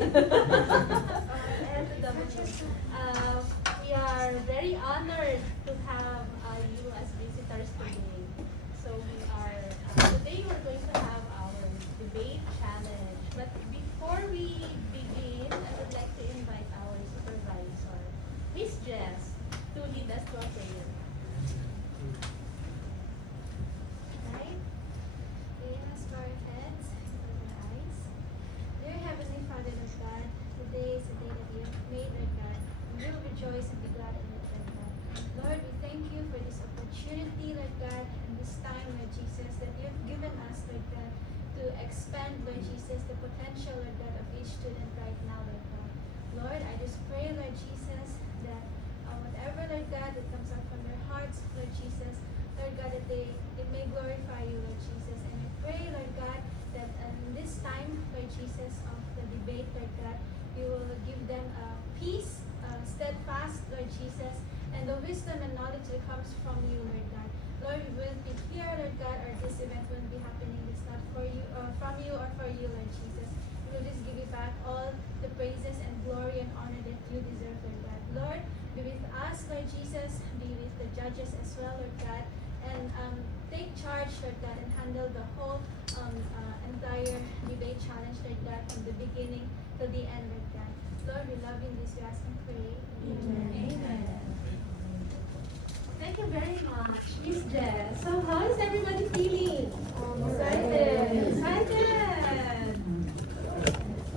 We are very honored to have you as visitors today. So today we're going to have our debate challenge. But before we begin, I would like to invite our supervisor, Miss Jess, to lead us to a prayer. Right? Laying us bow our heads, close our eyes. Dear Heavenly Father, Lord God, today is the day that you have made, Lord God. We will rejoice and be glad in it, Lord God. Lord, we thank you for this opportunity, Lord God, and this time, Lord Jesus, that you have given us, Lord God, to expand, Lord Jesus, the potential, Lord God, of each student right now, Lord God. Lord, I just pray, Lord Jesus, that whatever, Lord God, that comes out from their hearts, Lord Jesus, Lord God, that it may glorify you, Lord Jesus. And I pray, Lord God, that in this time, Lord Jesus, of the debate, Lord God, you will give them peace, steadfast, Lord Jesus, and the wisdom and knowledge that comes from you, Lord God. Lord, we will be here, Lord God, or this event won't be happening. It's not for you, from you or for you, Lord Jesus. We will just give you back all the praises and glory and honor that you deserve, Lord God. Lord, be with us, Lord Jesus. Be with the judges as well, Lord God. And take charge, Lord God, and handle the whole entire debate challenge, Lord God, from the beginning to the end, Lord God. Lord, we love you in this, we ask and pray. Amen. Amen. Thank you very much, Miss Jess. So how is everybody feeling? Excited. Excited.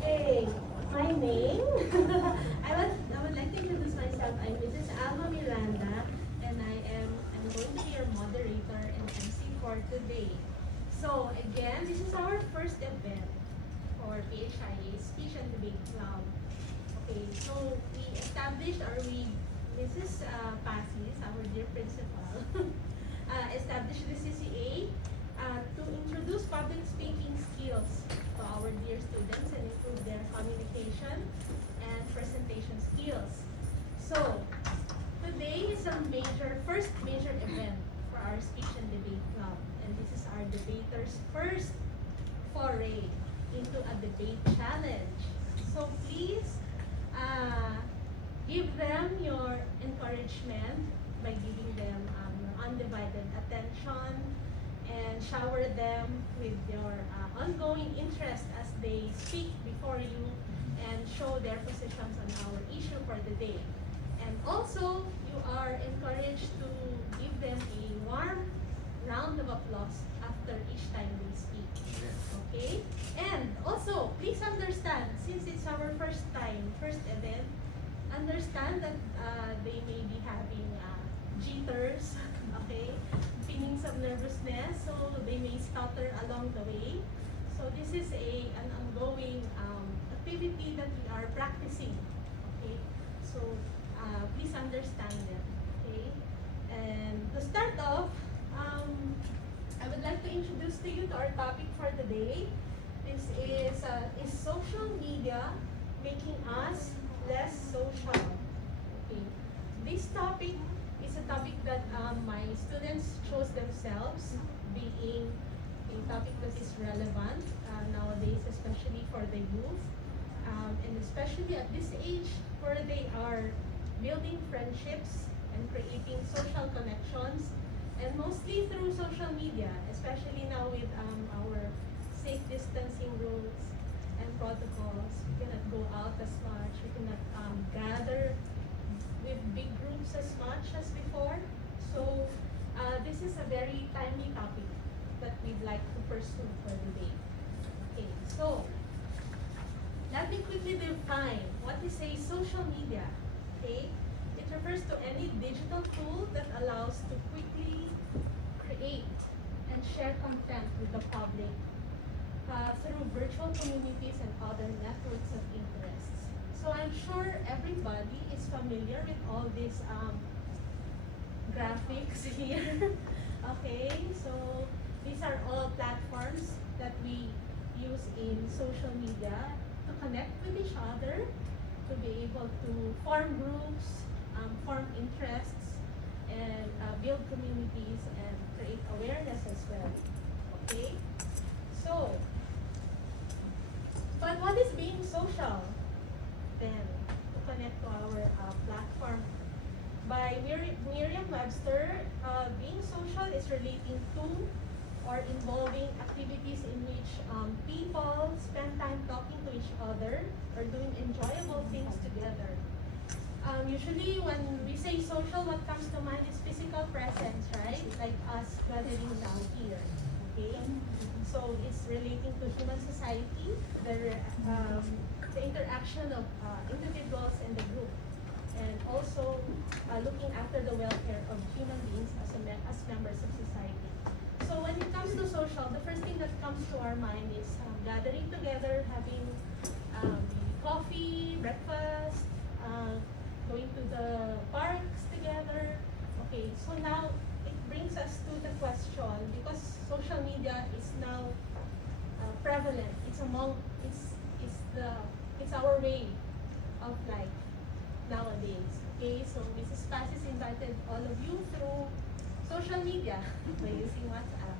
Hey, my name. I would like to introduce myself. I'm Mrs. Alma Miranda, and I'm going to be your moderator and MC for today. So again, this is our first event for PHIA Speech and Debate Club. Okay, so Mrs. Pacis, our dear principal, established the CCA to introduce public speaking skills to our dear students and improve their communication and presentation skills. So, today is a first major event for our speech and debate club, and this is our debaters' first foray into a debate challenge. So please give them your encouragement by giving them your undivided attention and shower them with your ongoing interest as they speak before you and show their positions on our issue for the day. And also, you are encouraged to give them a warm round of applause after each time they speak. Okay? And also, please understand, since it's our first event, understand that they may be having jitters, okay? Feelings of nervousness, so they may stutter along the way. So this is an ongoing activity that we are practicing, okay? So please understand them, okay? And to start off, I would like to introduce to you to our topic for the day. This is social media making us less social? Okay. This topic is a topic that my students chose themselves, being a topic that is relevant nowadays, especially for the youth, and especially at this age where they are building friendships and creating social connections, and mostly through social media, especially now with our safe distancing rules and protocols. We cannot go out as much, we cannot gather with big groups as much as before. So this is a very timely topic that we'd like to pursue for the day. Okay, so let me quickly define what is a social media. Okay, it refers to any digital tool that allows to quickly create and share content with the public through virtual communities and other networks of interests. So I'm sure everybody is familiar with all these graphics here. Okay, so these are all platforms that we use in social media to connect with each other, to be able to form groups, form interests, and build communities and create awareness as well. Okay, so But what is being social? Then, to connect to our platform. By Merriam-Webster, being social is relating to or involving activities in which people spend time talking to each other or doing enjoyable things together. Usually when we say social, what comes to mind is physical presence, right? Like us gathering now here, okay? So it's relating to human society, the interaction of individuals in the group, and also looking after the welfare of human beings as members of society. So when it comes to social, the first thing that comes to our mind is gathering together, having coffee, breakfast, going to the parks together. Okay, so now it brings us to the question, because social media is now prevalent. It's our way of life nowadays. Okay, so Mrs. Pacis invited all of you through social media by using WhatsApp.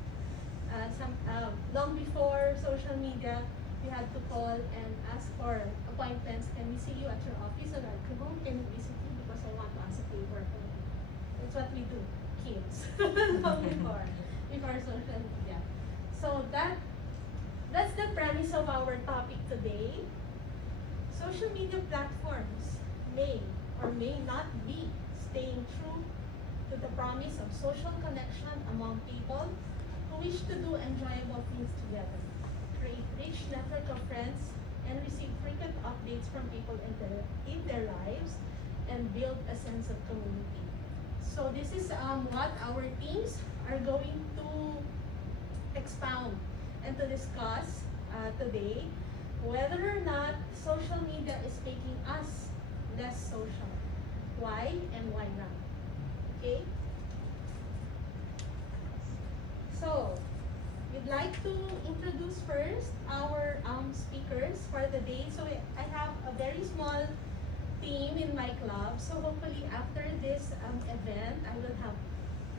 Long before social media, we had to call and ask for appointments. Can we see you at your office or at your home? Can we visit you because I want to ask a favor? That's what we do, kids, long before social media. So that's the premise of our topic today. Social media platforms may or may not be staying true to the promise of social connection among people who wish to do enjoyable things together, create rich network of friends, and receive frequent updates from people in their lives, and build a sense of community. So this is what our teams are going to expound and to discuss today, whether or not social media is making us less social. Why and why not? Okay? So, we'd like to introduce first our speakers for the day. So I have a very small team in my club. So hopefully after this event, I will have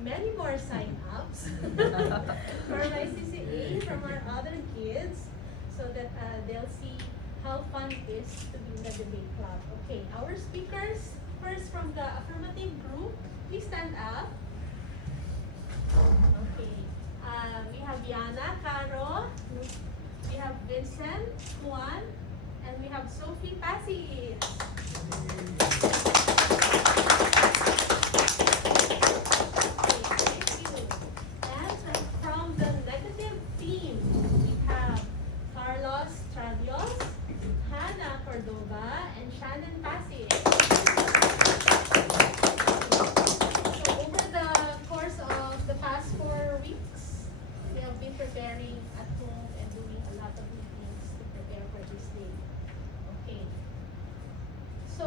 many more sign-ups for my CCA from our other kids, so that they'll see how fun it is to be in the debate club. Okay, our speakers, first from the affirmative group, please stand up. Okay, we have Yana, Caro, we have Vincent Cuan, and we have Sophia Pacis. From the negative team, we have Tradio, Hanna, Cordova, and Shannen Meg Pacis. So over the course of the past 4 weeks, we have been preparing at home and doing a lot of meetings to prepare for this day. Okay. So,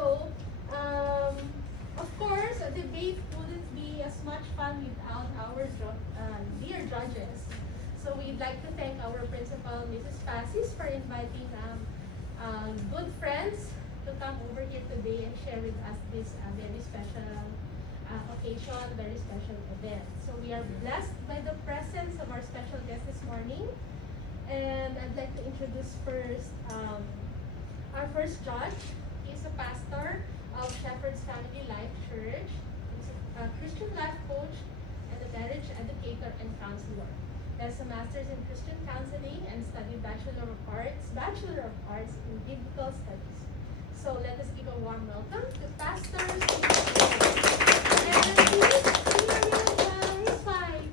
of course, a debate wouldn't be as much fun without our dear judges. So we'd like to thank our principal, Mrs. Pacis, for inviting good friends to come over here today and share with us this very special occasion, very special event. So we are blessed by the presence of our special guest this morning. And I'd like to introduce first our first judge. He's a pastor of Shepherd's Family Life Church. He's a Christian life coach and a marriage educator and counselor. He has a master's in Christian counseling and studied Bachelor of Arts in Biblical Studies. So let us give a warm welcome to Pastor. And his wife.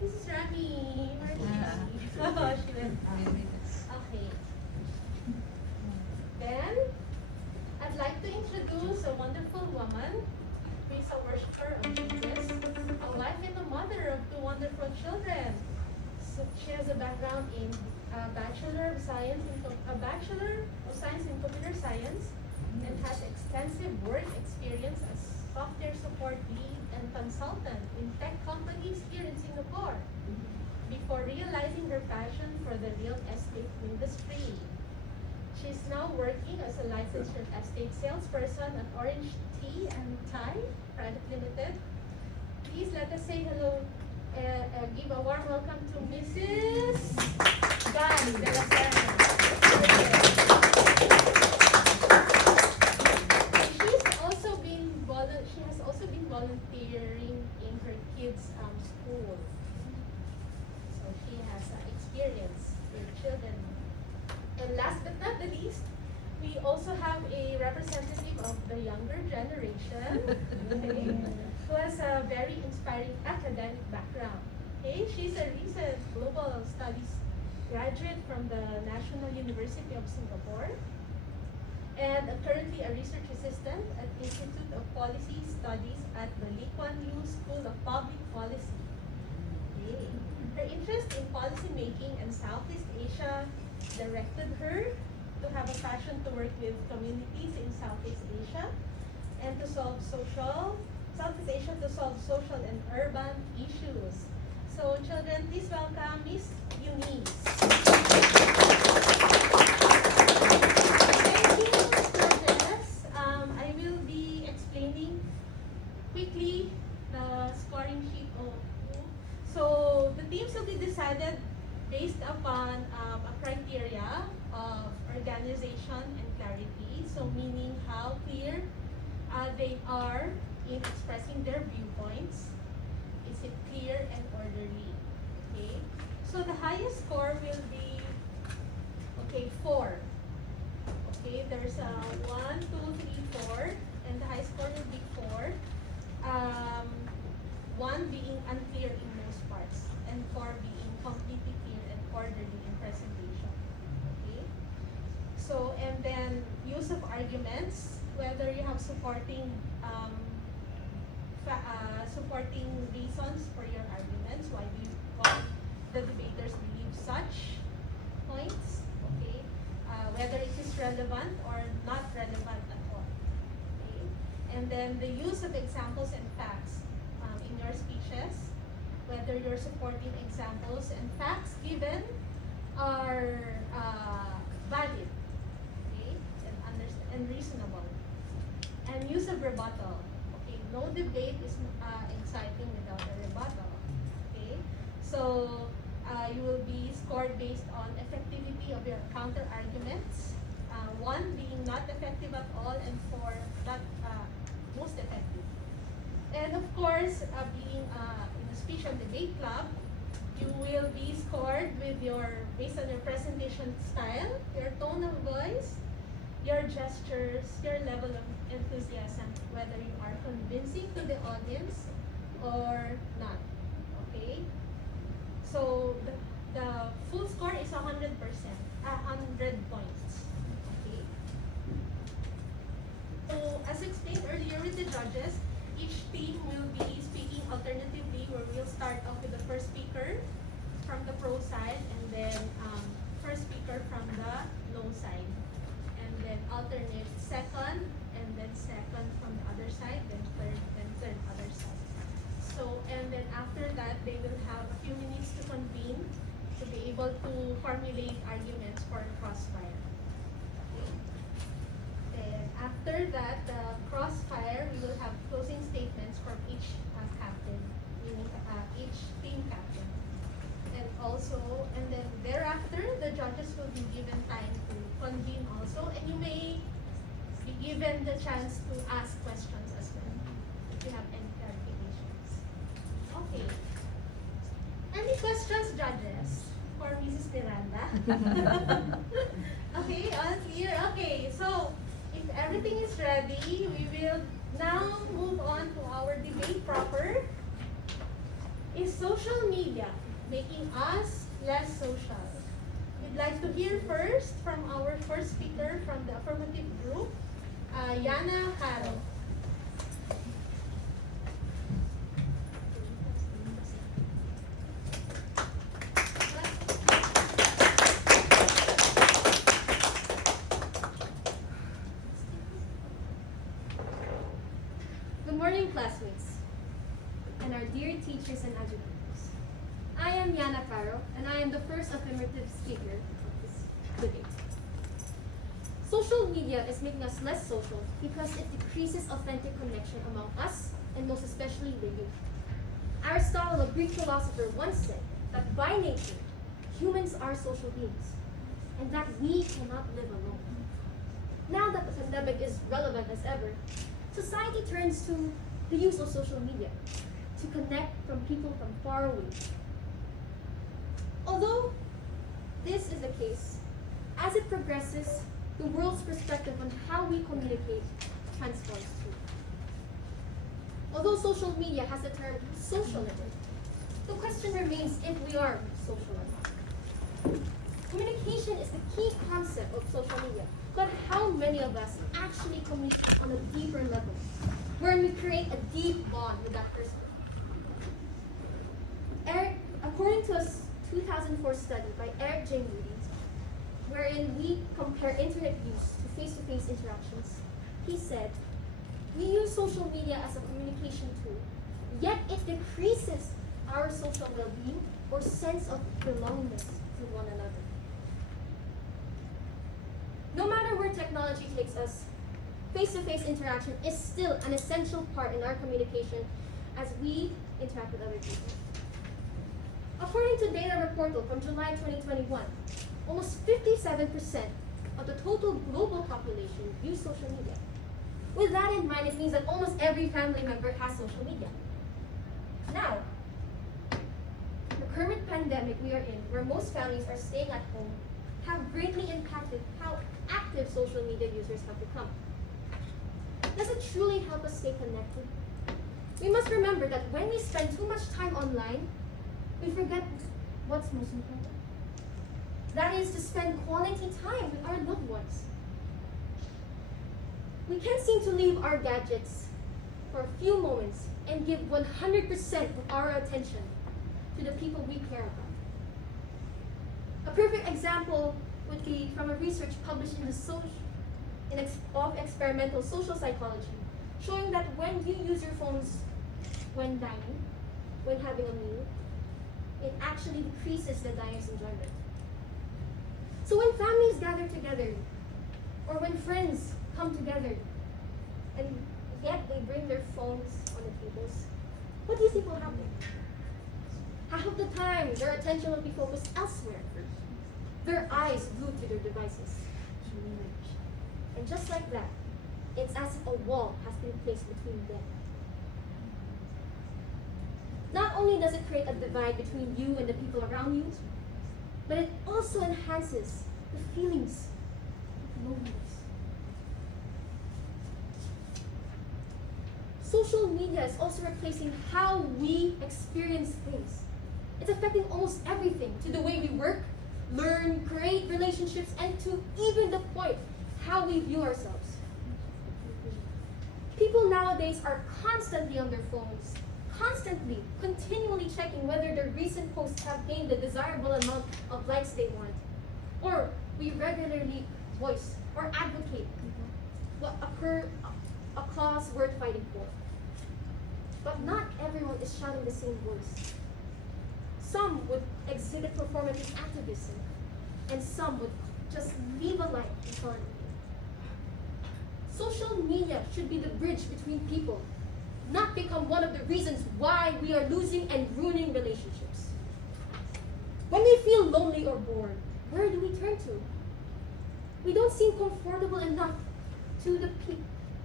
This is Rami. Where is she? Oh, she went out. Okay. Then, I'd like to introduce a wonderful woman who is a worshiper of Jesus, a wife and a mother of 2 wonderful children. So she has a background in Bachelor of Science in Computer Science, and has extensive work experience as software support lead and consultant in tech companies here in Singapore, before realizing her passion for the real estate industry. She's now working as a licensed real estate salesperson at Orange Tea and Thai Private Limited. Please let us say hello, give a warm welcome to Mrs. Guy de la Serna. She has also been volunteering in her kids' school. So she has experience with children. And last but not the least, we also have a representative of the younger generation, okay, who has a very inspiring academic background. Okay, she's a recent global studies graduate from the National University of Singapore and currently a research assistant at Institute of Policy Studies at the Lee Kuan Yew School of Public Policy. Okay. Her interest in policy making and Southeast Asia directed her to have a passion to work with communities in Southeast Asia and to solve Southeast Asia to solve social and urban issues. So children, please welcome Miss Eunice. Thank you, judges. I will be explaining quickly the scoring sheet of you. So the teams will be decided based upon a criteria of organization and clarity. So meaning how clear they are in expressing their viewpoints. Is it clear and orderly? Okay. So the highest score will be 4. Okay, there's a 1, 2, 3, 4, and the high score will be 4. 1 being unclear in most parts, and 4 being completely clear and orderly in presentation. Okay. So and then use of arguments, whether you have supporting reasons for your arguments, why the debaters believe such points, okay, whether it is relevant or not relevant at all, okay, and then the use of examples and facts in your speeches, whether your supporting examples and facts given are valid, okay, and reasonable, and use of rebuttal. No debate is exciting without a rebuttal. Okay, so you will be scored based on effectivity of your counter arguments. 1 being not effective at all, and 4 not most effective. And of course, being in a speech and debate club, you will be scored with based on your presentation style, your tone of voice, your gestures, your level of enthusiasm, whether you are convincing to the audience or not. Okay? So the full score is 100%, 100 points. Okay? So as explained earlier with the judges, each team will be speaking alternatively, where we'll start off with the first speaker from the pro side, and then first speaker from the no side. And then alternate second, and then second from the other side, then third other side. So, and then after that, they will have a few minutes to convene to be able to formulate arguments for crossfire. Okay. Then after that, the crossfire, we will have closing statements from each captain, meaning each team captain. And then thereafter, the judges will be given time to convene also, and you may be given the chance to ask questions as well, if you have any clarifications. Okay. Any questions, judges, for Mrs. Miranda? Okay, all clear? Okay, so if everything is ready, we will now move on to our debate proper. Is social media making us less social? We'd like to hear first from our first speaker from the affirmative group, Yana, Caro. Good morning, classmates, and our dear teachers and educators. I am Yana Caro, and I am the first affirmative speaker of this debate. Social media is making us less social because it decreases authentic connection among us, and most especially the youth. Aristotle, a Greek philosopher, once said that by nature, humans are social beings. and that we cannot live alone. Now that the pandemic is relevant as ever, society turns to the use of social media to connect from people from far away. Although this is the case, as it progresses, the world's perspective on how we communicate transforms too. Although social media has the term social in it, the question remains if we are social or not. Communication is the key concept of social media, but how many of us actually communicate on a deeper level, wherein we create a deep bond with that person? According to a 2004 study by Eric J. Moody, wherein we compare internet use to face-to-face interactions, he said, we use social media as a communication tool, yet it decreases our social well-being or sense of belongingness to one another. No matter where technology takes us, face-to-face interaction is still an essential part in our communication as we interact with other people. According to data reported from July 2021, almost 57% of the total global population use social media. With that in mind, it means that almost every family member has social media. Now, the current pandemic we are in, where most families are staying at home, have greatly impacted how active social media users have become. Does it truly help us stay connected? We must remember that when we spend too much time online, we forget what's most important. That is to spend quality time with our loved ones. We can't seem to leave our gadgets for a few moments and give 100% of our attention to the people we care about. A perfect example would be from a research published in of experimental social psychology, showing that when you use your phones when dining, when having a meal, it actually decreases the diner's enjoyment. So when families gather together, or when friends come together, and yet they bring their phones on the tables, what do you think will happen? Half of the time, their attention will be focused elsewhere. Their eyes glued to their devices. And just like that, it's as if a wall has been placed between them. Not only does it create a divide between you and the people around you, but it also enhances the feelings of loneliness. Social media is also replacing how we experience things. It's affecting almost everything, to the way we work, learn, create relationships, and to even the point how we view ourselves. People nowadays are constantly on their phones, constantly, continually checking whether their recent posts have gained the desirable amount of likes they want. Or we regularly voice or advocate what a cause worth fighting for. But not everyone is shouting the same voice. Some would exhibit performative activism, and some would just leave a like in solidarity. Social media should be the bridge between people, not become one of the reasons why we are losing and ruining relationships. When we feel lonely or bored, where do we turn to? We don't seem comfortable enough to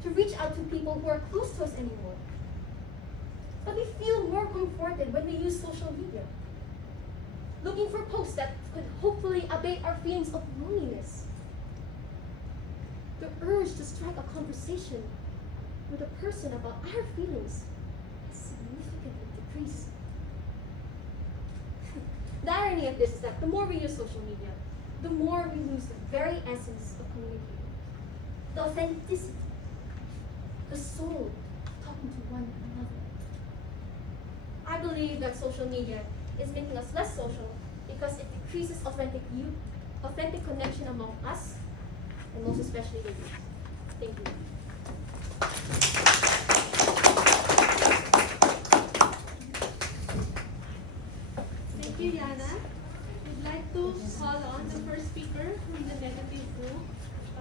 reach out to people who are close to us anymore. But we feel more comforted when we use social media, looking for posts that could hopefully abate our feelings of loneliness. The urge to strike a conversation with a person about our feelings has significantly decreased. The irony of this is that the more we use social media, the more we lose the very essence of communicating. The authenticity, the soul talking to one another. I believe that social media is making us less social because it decreases authentic connection among us, and most especially the youth. Thank you. Thank you, Yana. We'd like to call on the first speaker from the negative group.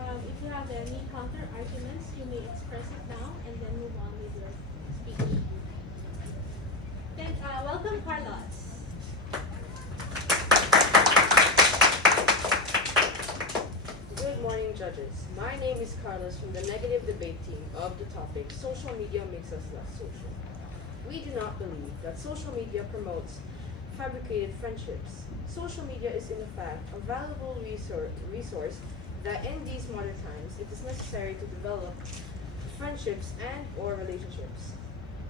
If you have any counter arguments, you may express it now and then move on with your speech. Welcome, Carlisle. judges. My name is Carlos from the negative debate team of the topic Social Media Makes Us Less Social. We do not believe that social media promotes fabricated friendships. Social media is in fact a valuable resource that in these modern times it is necessary to develop friendships and or relationships.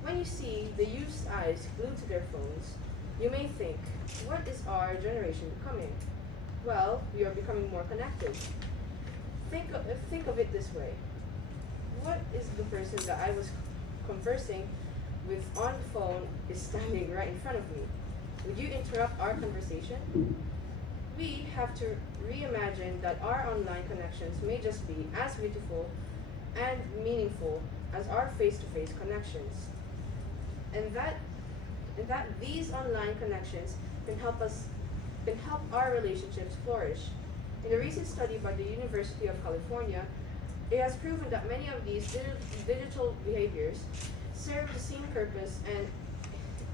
When you see the youth's eyes glued to their phones, you may think, what is our generation becoming? Well, we are becoming more connected. Think of it this way. What is the person that I was conversing with on the phone is standing right in front of me? Would you interrupt our conversation? We have to reimagine that our online connections may just be as beautiful and meaningful as our face-to-face connections. And that these online connections can help our relationships flourish. In a recent study by the University of California, it has proven that many of these digital behaviors serve the same purpose and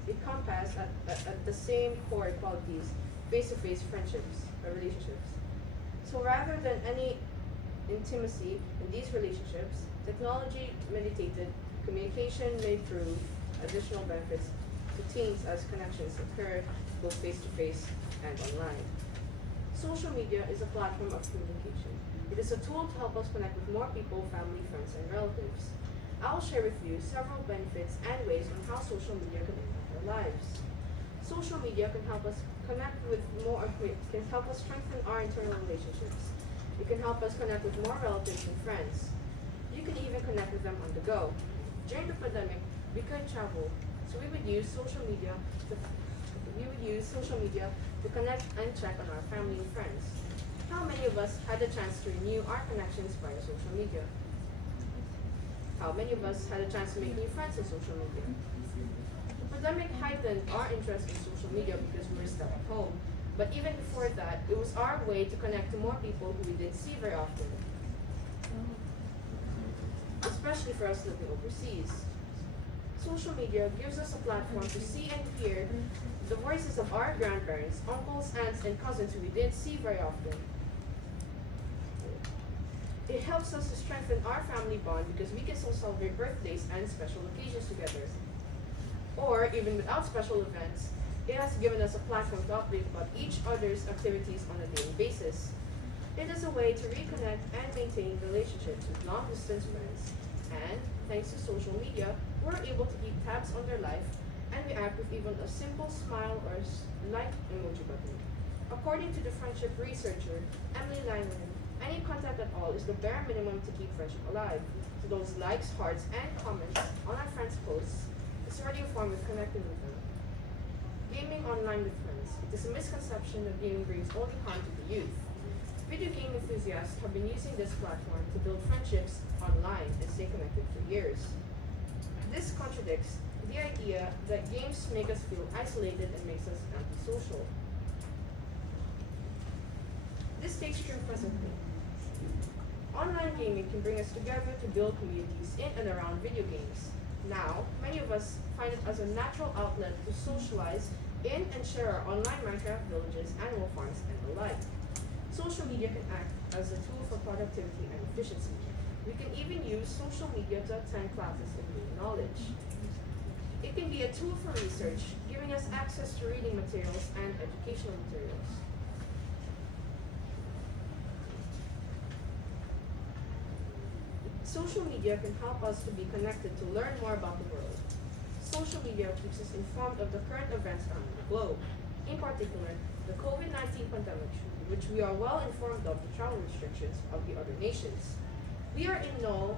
encompass at the same core qualities, face-to-face friendships or relationships. So rather than any intimacy in these relationships, technology mediated communication may prove additional benefits to teens as connections occur both face-to-face and online. Social media is a platform of communication. It is a tool to help us connect with more people, family, friends, and relatives. I will share with you several benefits and ways on how social media can impact our lives. Social media can help us can help us strengthen our internal relationships. It can help us connect with more relatives and friends. You can even connect with them on the go. During the pandemic, we couldn't travel, so we would use social media to connect and check on our family and friends. How many of us had the chance to renew our connections via social media? How many of us had a chance to make new friends on social media? The pandemic heightened our interest in social media because we were stuck at home. But even before that, it was our way to connect to more people who we didn't see very often, especially for us living overseas. Social media gives us a platform to see and hear the voices of our grandparents, uncles, aunts, and cousins who we didn't see very often. It helps us to strengthen our family bond because we can still celebrate birthdays and special occasions together. Or, even without special events, it has given us a platform to update about each other's activities on a daily basis. It is a way to reconnect and maintain relationships with long-distance friends. And, thanks to social media, we're able to keep tabs on their life and react with even a simple smile or like emoji button. According to the friendship researcher, Emily Langland, any contact at all is the bare minimum to keep friendship alive. So those likes, hearts, and comments on our friends' posts is already a form of connecting with them. Gaming online with friends. It is a misconception that gaming brings only harm to the youth. Video game enthusiasts have been using this platform to build friendships online and stay connected for years. This contradicts the idea that games make us feel isolated and makes us antisocial. This takes true presently. Online gaming can bring us together to build communities in and around video games. Now, many of us find it as a natural outlet to socialize in and share our online Minecraft villages, animal farms, and the like. Social media can act as a tool for productivity and efficiency. We can even use social media to attend classes and gain knowledge. It can be a tool for research, giving us access to reading materials and educational materials. Social media can help us to be connected to learn more about the world. Social media keeps us informed of the current events around the globe. In particular, the COVID-19 pandemic, which we are well informed of the travel restrictions of the other nations. We are in know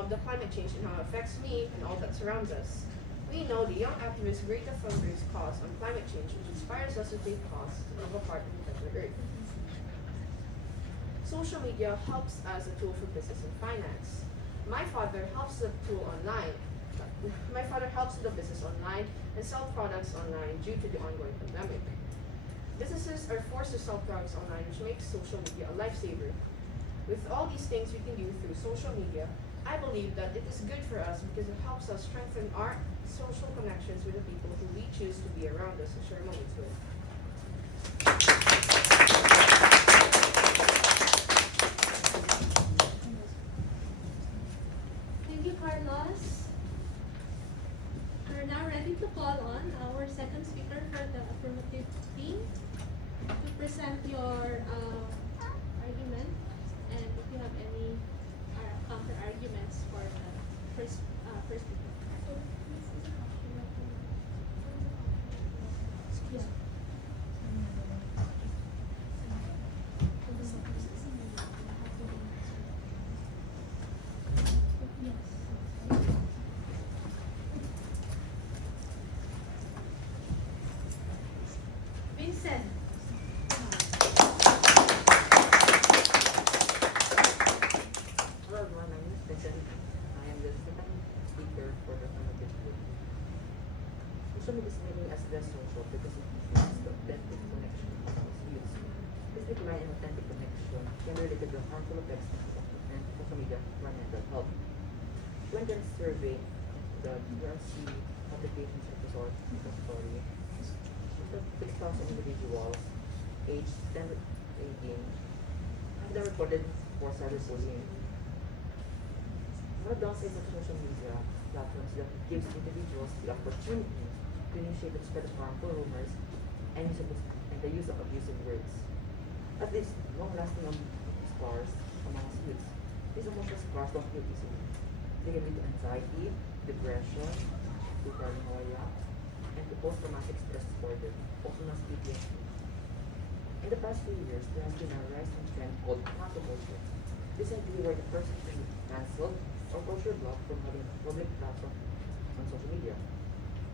of the climate change and how it affects me and all that surrounds us. We know the young activist Greta Thunberg's cause on climate change, which inspires us to take cause to live apart and protect the earth. Social media helps as a tool for business and finance. My father helps the business online and sell products online due to the ongoing pandemic. Businesses are forced to sell products online, which makes social media a lifesaver. With all these things we can do through social media, I believe that it is good for us because it helps us strengthen our social connections with the people who we choose to be around us and share moments with. us. We're now ready to call on our second speaker for the affirmative team to present your argument, and if you have any counter arguments for the first speaker. Yeah. Vincent. Hello everyone, my name is Vincent. I am the second speaker for the Affirmative Team. Social media is making us less social because it leads to authentic connection among youths. This decline in authentic connection can relate to the harmful effects of social media to our mental health. When there is a survey, the DRC publications of resort story, the 6,000 individuals aged 10 to 18 have been reported for cyberbullying. One of the downsides of social media platforms that gives individuals the opportunity to initiate and spread harmful rumors and the use of abusive words. At least long-lasting scars among youths. These emotional scars don't heal easily. They can lead to anxiety, depression, to paranoia, and to post-traumatic stress disorder, also known as PTSD. In the past few years, there has been a rising trend called cancel culture. This idea where the person can be cancelled or culture blocked from having a public platform on social media.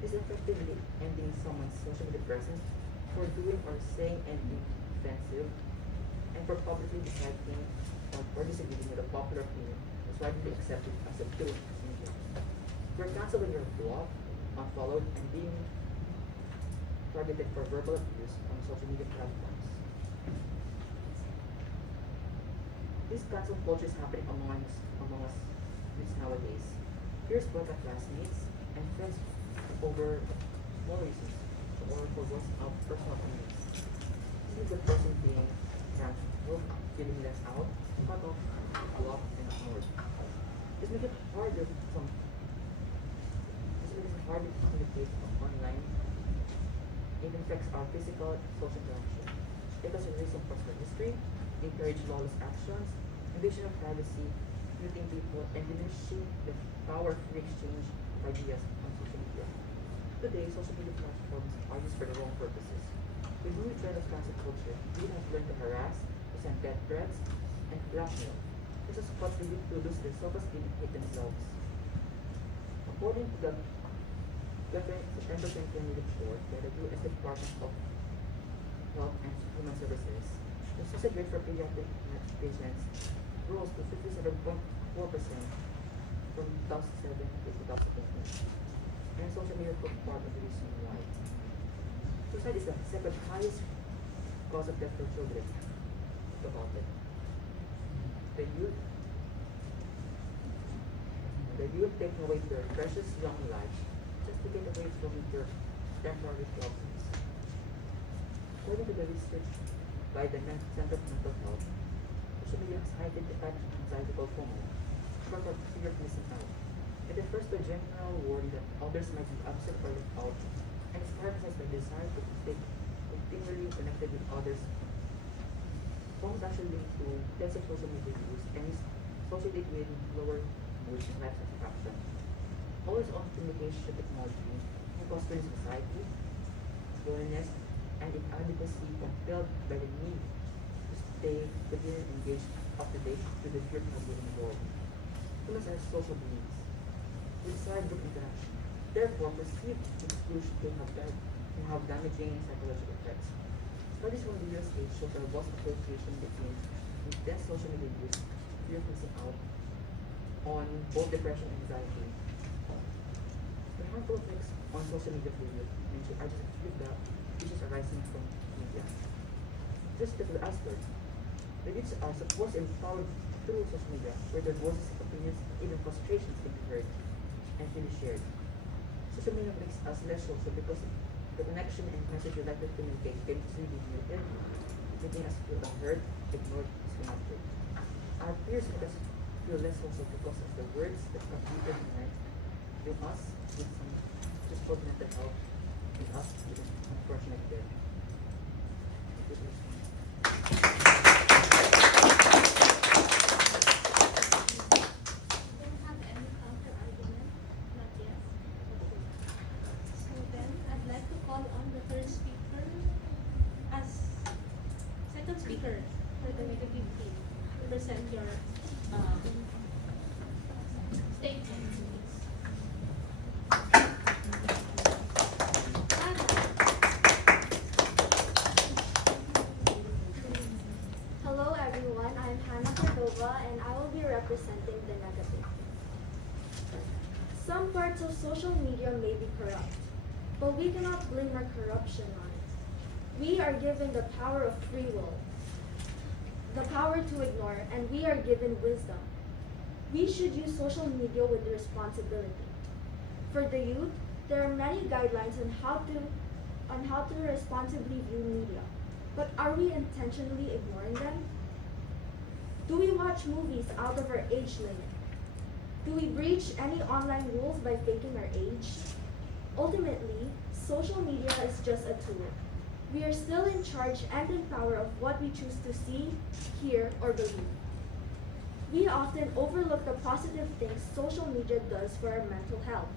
This is effectively ending someone's social media presence for doing or saying anything offensive, and for publicly deciding or disagreeing with a popular opinion is widely accepted as a tool of media. You're cancelled when you're blocked, unfollowed, and being targeted for verbal abuse on social media platforms. This cancel culture is happening among us youths nowadays. Peers block at classmates and friends over small reasons or for what's of personal opinions. This is the person being cancelled, feeling left out, cut off, blocked, and ignored. This makes it harder to communicate online. It affects our physical and social interaction. It has a reason personal history, encourage lawless actions, invasion of privacy, muting people, and diminishing the power of free exchange of ideas on social media. Today, social media platforms are used for the wrong purposes. With new trend of cancel culture, we have learned to harass, to send death threats, and blackmail. This has caused the youth to lose their self-esteem and hate themselves. According to the September 2020 report by the U.S. Department of Health and Human Services, the suicide rate for pediatric patients rose to 57.4% from 2007 to 2015. And social media took part of the reason why. Suicide is the second highest cause of death for children. Think about it. The youth taking away their precious young lives just to get away from their temporary problems. According to the research by the Center for Mental Health, social media has identified anxiety called FOMO, short for fear of missing out. It refers to a general worry that others might be absent or left out, and is characterized by the desire to stay continually connected with others. FOMO is actually linked to excessive social media use and is associated with lower mood and life satisfaction. Always-on communication technology can cause strain in society, loneliness, and inadequacy compelled by the need to stay continually engaged up to date with the fear of being involved. Humans are social beings. We desire group interaction. Therefore, perceived exclusion can have damaging psychological effects. Studies from the USA show a robust association between intense social media use, fear of missing out, on both depression and anxiety. The harmful effects on social media for youth mentioned are just a few of the issues arising from media. Just to the iceberg, the youths are supposed to empowered through social media, where their voices, opinions, even frustrations can be heard and can be shared. Social media makes us less social because the connection and message we like to communicate can easily be muted, making us feel unheard, ignored, disconnected. Our peers make us feel less also because of the words that come into the night bring us with some physical mental health and us with an unfortunate death. Thank you for listening. Don't have any counter argument? Not yet? So then, I'd like to call on the third speaker as second speaker for the negative team to present your statement, please. Hanna. Hello everyone, I'm Hanna Cordova and I will be representing the negative. Some parts of social media may be corrupt, but we cannot blame our corruption on it. We are given the power of free will, the power to ignore, and we are given wisdom. We should use social media with responsibility. For the youth, there are many guidelines on how to responsibly view media. But are we intentionally ignoring them? Do we watch movies out of our age limit? Do we breach any online rules by faking our age? Ultimately, social media is just a tool. We are still in charge and in power of what we choose to see, hear, or believe. We often overlook the positive things social media does for our mental health.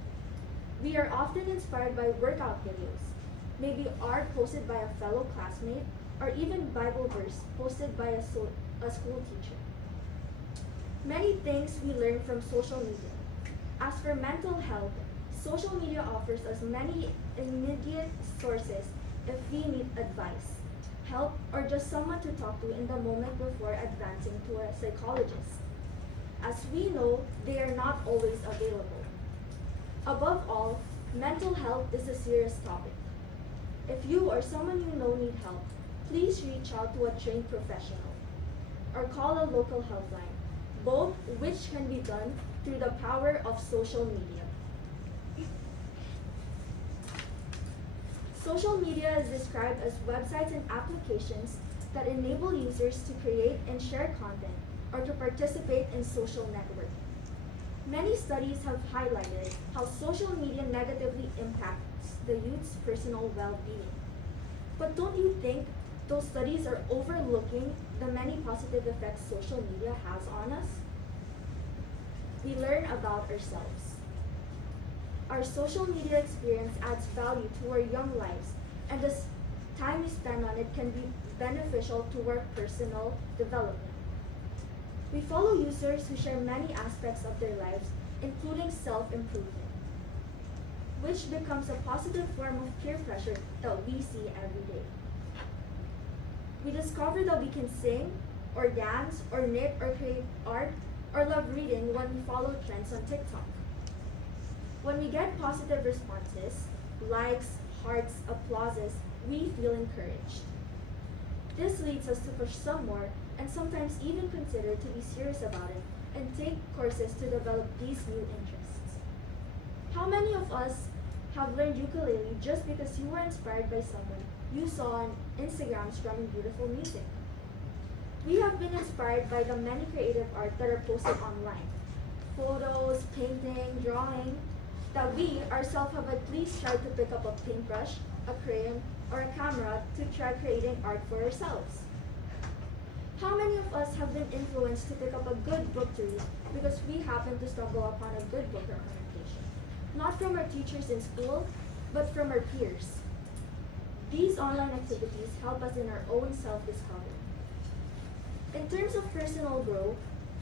We are often inspired by workout videos, maybe art posted by a fellow classmate, or even Bible verse posted by a school teacher. Many things we learn from social media. As for mental health, social media offers us many immediate sources if we need advice, help, or just someone to talk to in the moment before advancing to a psychologist. As we know, they are not always available. Above all, mental health is a serious topic. If you or someone you know need help, please reach out to a trained professional or call a local helpline, both which can be done through the power of social media. Social media is described as websites and applications that enable users to create and share content or to participate in social networking. Many studies have highlighted how social media negatively impacts the youth's personal well-being. But don't you think those studies are overlooking the many positive effects social media has on us? We learn about ourselves. Our social media experience adds value to our young lives, and the time we spend on it can be beneficial to our personal development. We follow users who share many aspects of their lives, including self-improvement, which becomes a positive form of peer pressure that we see every day. We discover that we can sing, or dance, or knit, or create art, or love reading when we follow trends on TikTok. When we get positive responses, likes, hearts, applauses, we feel encouraged. This leads us to push some more and sometimes even consider to be serious about it and take courses to develop these new interests. How many of us have learned ukulele just because you were inspired by someone you saw on Instagram strumming beautiful music? We have been inspired by the many creative art that are posted online. Photos, painting, drawing, that we ourselves have at least tried to pick up a paintbrush, a crayon, or a camera to try creating art for ourselves. How many of us have been influenced to pick up a good book to read because we happen to stumble upon a good book recommendation? Not from our teachers in school, but from our peers. These online activities help us in our own self-discovery. In terms of personal growth,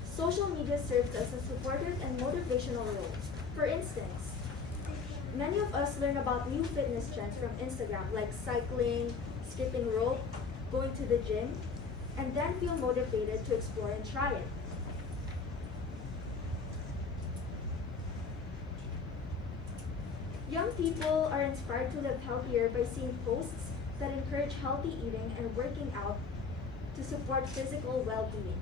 social media serves as a supportive and motivational role. For instance, many of us learn about new fitness trends from Instagram, like cycling, skipping rope, going to the gym, and then feel motivated to explore and try it. Young people are inspired to live healthier by seeing posts that encourage healthy eating and working out to support physical well-being.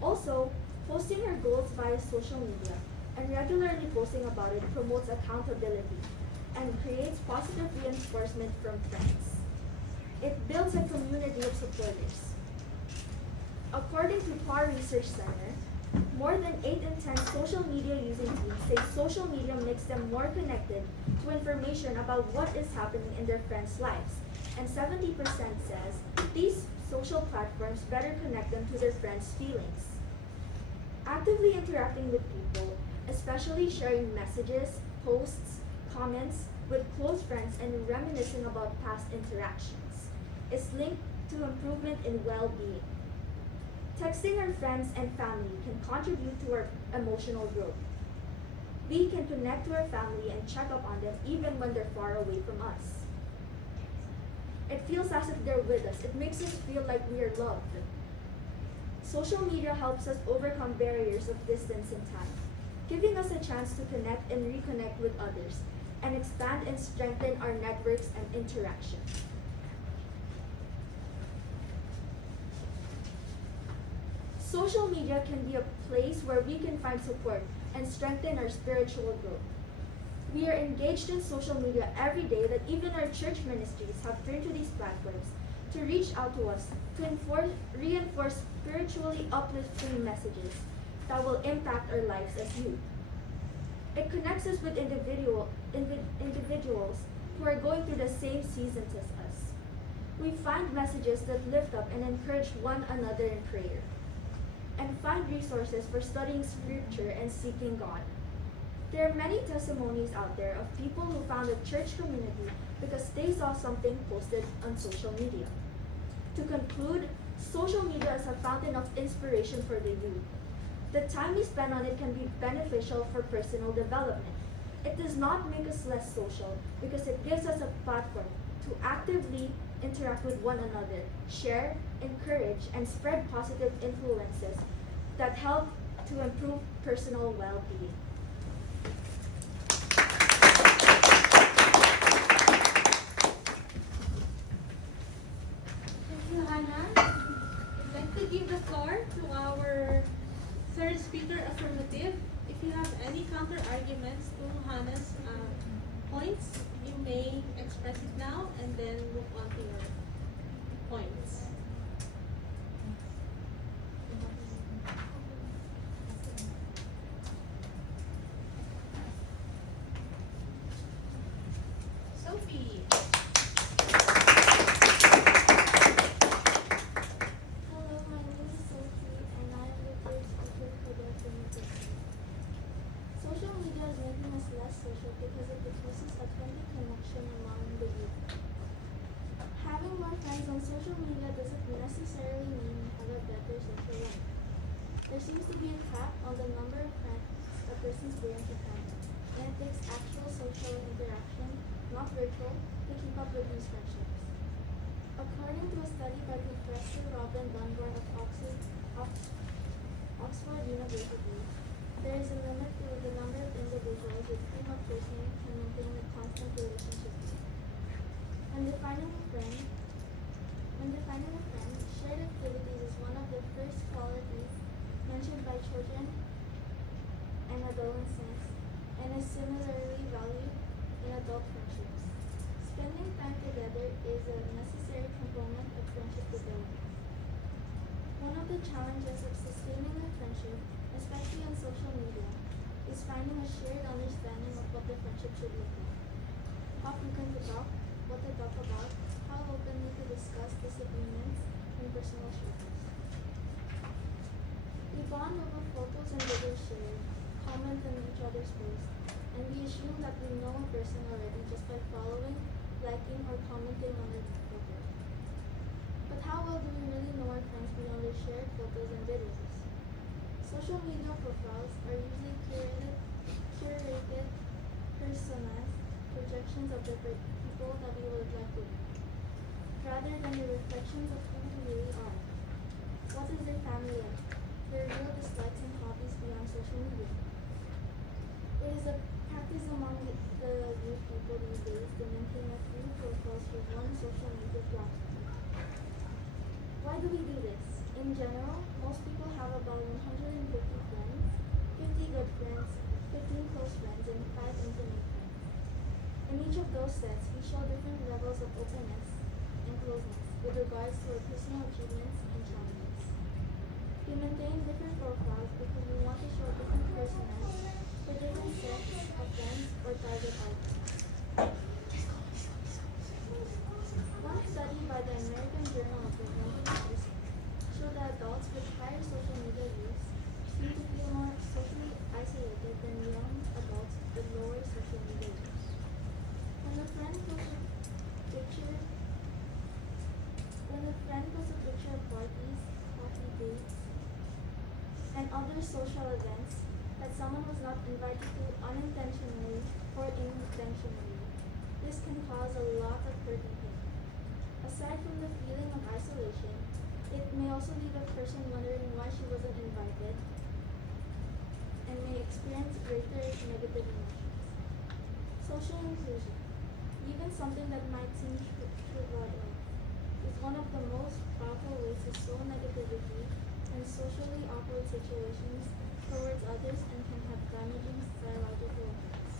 Also, posting your goals via social media and regularly posting about it promotes accountability and creates positive reinforcement from friends. It builds a community of supporters. According to Pew Research Center, More than 8 in 10 social media using teens say social media makes them more connected to information about what is happening in their friends' lives. And 70% says these social platforms better connect them to their friends' feelings. Actively interacting with people, especially sharing messages, posts, comments with close friends and reminiscing about past interactions, is linked to improvement in well-being. Texting our friends and family can contribute to our emotional growth. We can connect to our family and check up on them even when they're far away from us. It feels as if they're with us. It makes us feel like we are loved. Social media helps us overcome barriers of distance and time, giving us a chance to connect and reconnect with others, and expand and strengthen our networks and interactions. Social media can be a place where we can find support and strengthen our spiritual growth. We are engaged in social media every day that even our church ministries have turned to these platforms to reach out to us to reinforce spiritually uplifting messages that will impact our lives as youth. It connects us with individuals who are going through the same seasons as us. We find messages that lift up and encourage one another in prayer, and find resources for studying scripture and seeking God. There are many testimonies out there of people who found a church community because they saw something posted on social media. To conclude, social media is a fountain of inspiration for the youth. The time we spend on it can be beneficial for personal development. It does not make us less social because it gives us a platform to actively interact with one another, share, encourage, and spread positive influences that help to improve personal well-being. Thank you, Hannah. I'd like to give the floor to our third speaker, Affirmative. If you have any counter arguments to Hannah's points, you may express it now and then move on to your points. Sophie. Hello, my name is Sophie, and I am the third speaker for the Affirmative Team. Social media is making us less social because it reduces authentic connection among the youth. Having more friends on social media doesn't necessarily mean you have a better social life. There seems to be a cap on the number of friends a person's willing to have, and it takes actual social interaction, not virtual, to keep up with these friendships. According to a study by Professor Robin Dunbar of Oxford University, there is a limit to the number of individuals with whom a person can maintain a constant relationship with. When defining a friend, shared activities is one of the first qualities mentioned by children and adolescents, and is similarly valued in adult friendships. Spending time together is a necessary component of friendship development. One of the challenges of sustaining a friendship, especially on social media, is finding a shared understanding of what the friendship should look like. How frequent to talk, what to talk about, how openly to discuss disagreements, and personal struggles. We bond over photos and videos shared, comment on each other's posts, and we assume that we know a person already just by following, liking, or commenting on their photo. But how well do we really know our friends beyond their shared photos and videos? Social media profiles are usually curated personas, projections of the people that we would like to be, rather than the reflections of who we really are. What is their family like? Their real dislikes and hobbies beyond social media. It is a practice among the youth people these days to maintain a few profiles for one social media platform. Why do we do this? In general, most people have about 150 friends, 50 good friends, 15 close friends, and 5 intimate friends. In each of those sets, we show different levels of openness and closeness with regards to our personal achievements and challenges. We maintain different profiles because we want to show different personas for different sets of friends or target audience. One study by the American Journal of Preventive Medicine showed that adults with higher social media use seem to feel more socially isolated than young adults with lower social media use. When a friend posts a picture of parties, coffee dates, and other social events that someone was not invited to unintentionally or intentionally, this can cause a lot of hurt and pain. Aside from the feeling of isolation, it may also leave a person wondering why she wasn't invited and may experience greater negative emotions. Social inclusion, even something that might seem trivial, is one of the most powerful ways to sow negativity and socially awkward situations towards others and can have damaging psychological effects.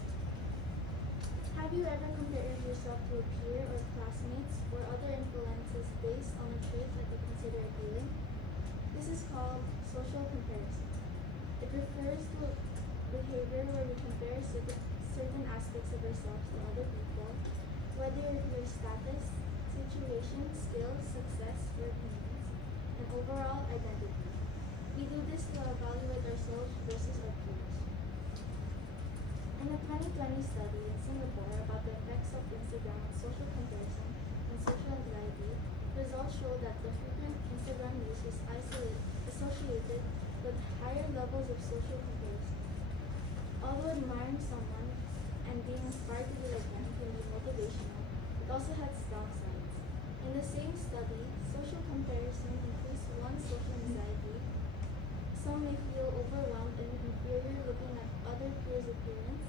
Have you ever compared yourself to a peer or classmates or other influences based on a trait that you consider appealing? This is called social comparison. It refers to behavior where we compare certain aspects of ourselves to other people, whether your status, situation, skills, success, or opinions, and overall identity. We do this to evaluate ourselves versus our peers. In a 2020 study in Singapore about the effects of Instagram on social comparison and social anxiety, results show that the frequent Instagram use was associated with higher levels of social comparison. Although admiring someone and being inspired to be like them can be motivational, it also has downsides. In the same study, social comparison increased one's social anxiety. Some may feel overwhelmed and inferior looking at other peers' appearance,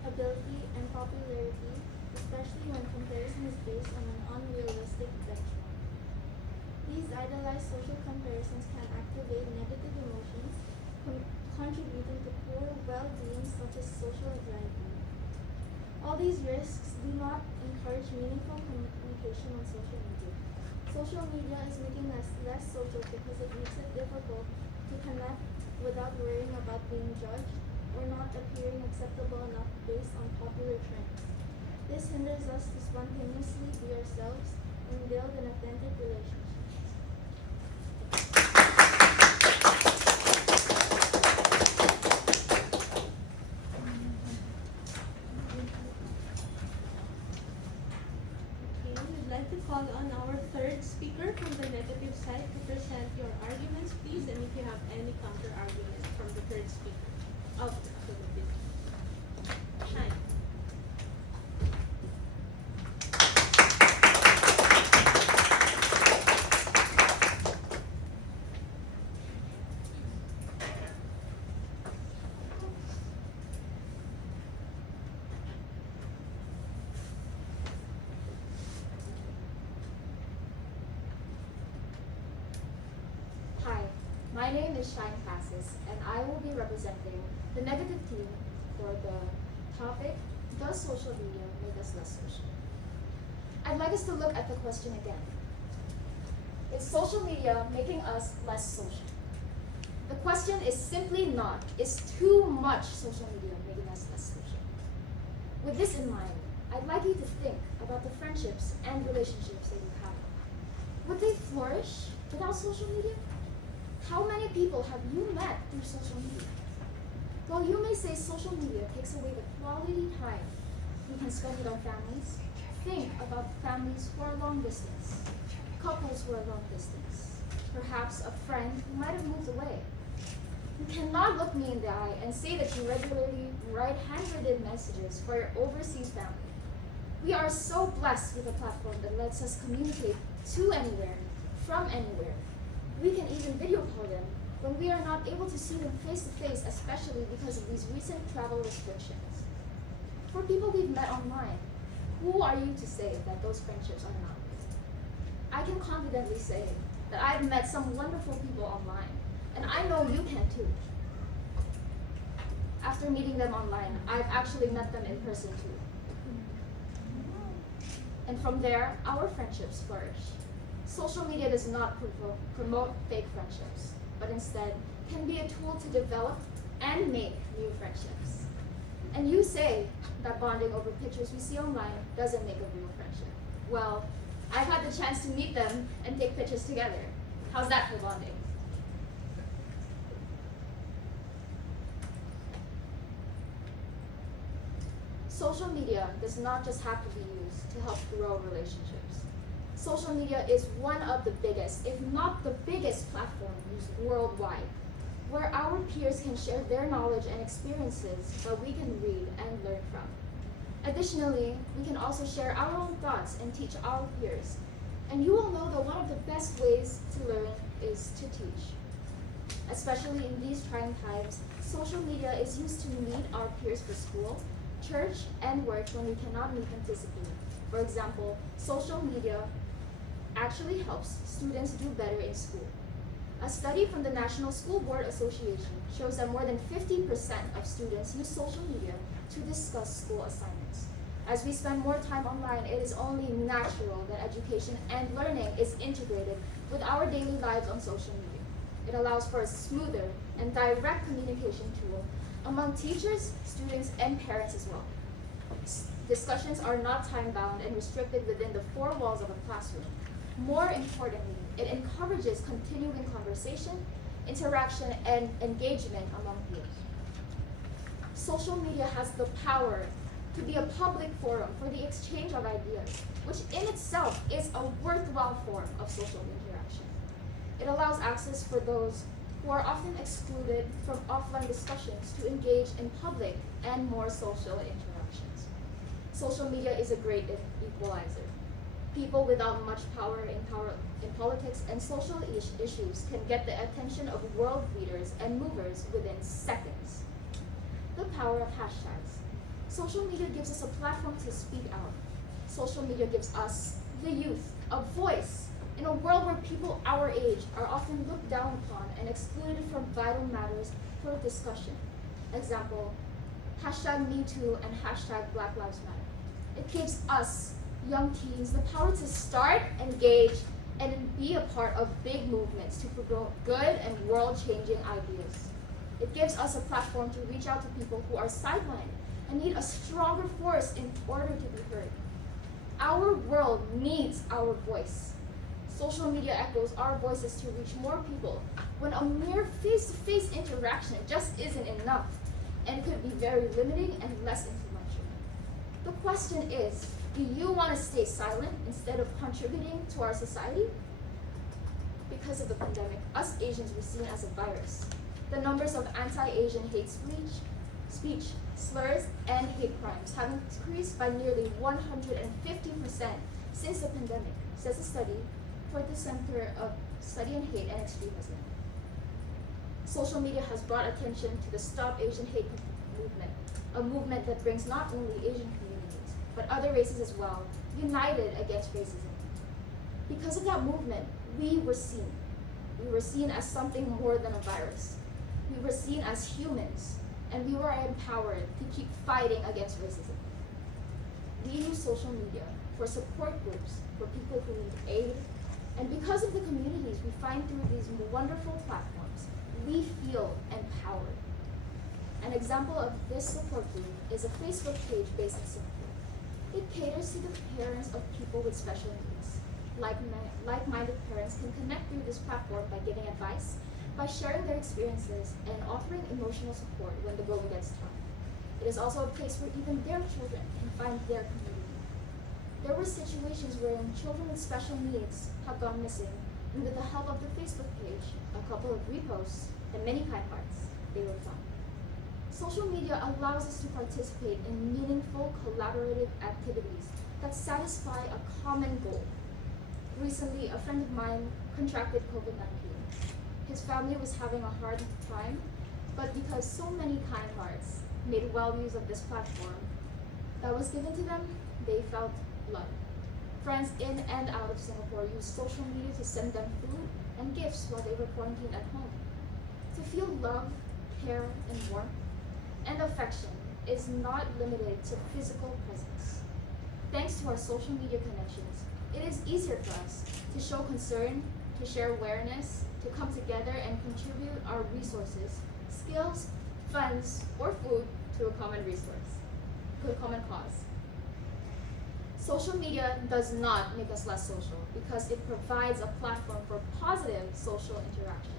ability, and popularity, especially when comparison is based on an unrealistic benchmark. These idealized social comparisons can activate negative emotions, contributing to poor well-being such as social anxiety. All these risks do not encourage meaningful communication on social media. Social media is making us less social because it makes it difficult to connect without worrying about being judged or not appearing acceptable enough based on popular trends. This hinders us to spontaneously be ourselves and build an authentic relationship. Okay, we'd like to call on our third speaker from the negative side to present your arguments, please, and if you have any counter arguments from the third speaker of the video. Shine. Hi, my name is Shannen Meg Pacis, and I will be representing the negative team for the topic, does social media make us less social? I'd like us to look at the question again. Is social media making us less social? The question is simply not, is too much social media making us less social? With this in mind, I'd like you to think about the friendships and relationships that you have. Would they flourish without social media? How many people have you met through social media? While you may say social media takes away the quality time we can spend with our families, think about families who are long distance, couples who are long distance, perhaps a friend who might have moved away. You cannot look me in the eye and say that you regularly write handwritten messages for your overseas family. We are so blessed with a platform that lets us communicate to anywhere, from anywhere. We can even video call them when we are not able to see them face to face, especially because of these recent travel restrictions. For people we've met online, who are you to say that those friendships are not real? I can confidently say that I've met some wonderful people online, and I know you can too. After meeting them online, I've actually met them in person too. And from there, our friendships flourish. Social media does not promote fake friendships, but but instead can be a tool to develop and make new friendships. And you say that bonding over pictures we see online doesn't make a real friendship. Well, I've had the chance to meet them and take pictures together. How's that for bonding? Social media does not just have to be used to help grow relationships. Social media is one of the biggest, if not the biggest platform used worldwide, where our peers can share their knowledge and experiences that we can read and learn from. Additionally, we can also share our own thoughts and teach our peers. And you will know that one of the best ways to learn is to teach. Especially in these trying times, social media is used to meet our peers for school, church, and work when we cannot meet them physically. For example, social media actually helps students do better in school. A study from the National School Board Association shows that more than 50% of students use social media to discuss school assignments. As we spend more time online, it is only natural that education and learning is integrated with our daily lives on social media. It allows for a smoother and direct communication tool among teachers, students, and parents as well. Discussions are not time-bound and restricted within the four walls of a classroom. More importantly, it encourages continuing conversation, interaction, and engagement among peers. Social media has the power to be a public forum for the exchange of ideas, which in itself is a worthwhile form of social interaction. It allows access for those who are often excluded from offline discussions to engage in public and more social interactions. Social media is a great equalizer. People without much power in politics and social issues can get the attention of world leaders and movers within seconds. The power of hashtags. Social media gives us a platform to speak out. Social media gives us, the youth, a voice in a world where people our age are often looked down upon and excluded from vital matters for discussion. Example, hashtag MeToo and hashtag Black Lives Matter. It gives us, young teens, the power to start, engage, and be a part of big movements to promote good and world-changing ideas. It gives us a platform to reach out to people who are sidelined and need a stronger force in order to be heard. Our world needs our voice. Social media echoes our voices to reach more people when a mere face-to-face interaction just isn't enough and could be very limiting and less influential. The question is, do you want to stay silent instead of contributing to our society? Because of the pandemic, us Asians were seen as a virus. The numbers of anti-Asian hate speech, slurs, and hate crimes have increased by nearly 150% since the pandemic, says a study for the Center of Study in Hate and Extremism. Social media has brought attention to the Stop Asian Hate movement, a movement that brings not only Asian communities, but other races as well, united against racism. Because of that movement, we were seen. We were seen as something more than a virus. We were seen as humans, and we were empowered to keep fighting against racism. We use social media for support groups, for people who need aid, and because of the communities we find through these wonderful platforms, we feel empowered. An example of this support group is a Facebook page based in Singapore. It caters to the parents of people with special needs. Like-minded parents can connect through this platform by giving advice, by sharing their experiences, and offering emotional support when the going gets tough. It is also a place where even their children can find their community. There were situations wherein children with special needs have gone missing, and with the help of the Facebook page, a couple of reposts, and many kind hearts, they were found. Social media allows us to participate in meaningful, collaborative activities that satisfy a common goal. Recently, a friend of mine contracted COVID-19. His family was having a hard time, but because so many kind hearts made well use of this platform that was given to them, they felt love. Friends in and out of Singapore used social media to send them food and gifts while they were quarantined at home. To feel love, care, and warmth, and affection is not limited to physical presence. Thanks to our social media connections, it is easier for us to show concern, to share awareness, to come together and contribute our resources, skills, funds, or food to a common resource, to a common cause. Social media does not make us less social because it provides a platform for positive social interaction.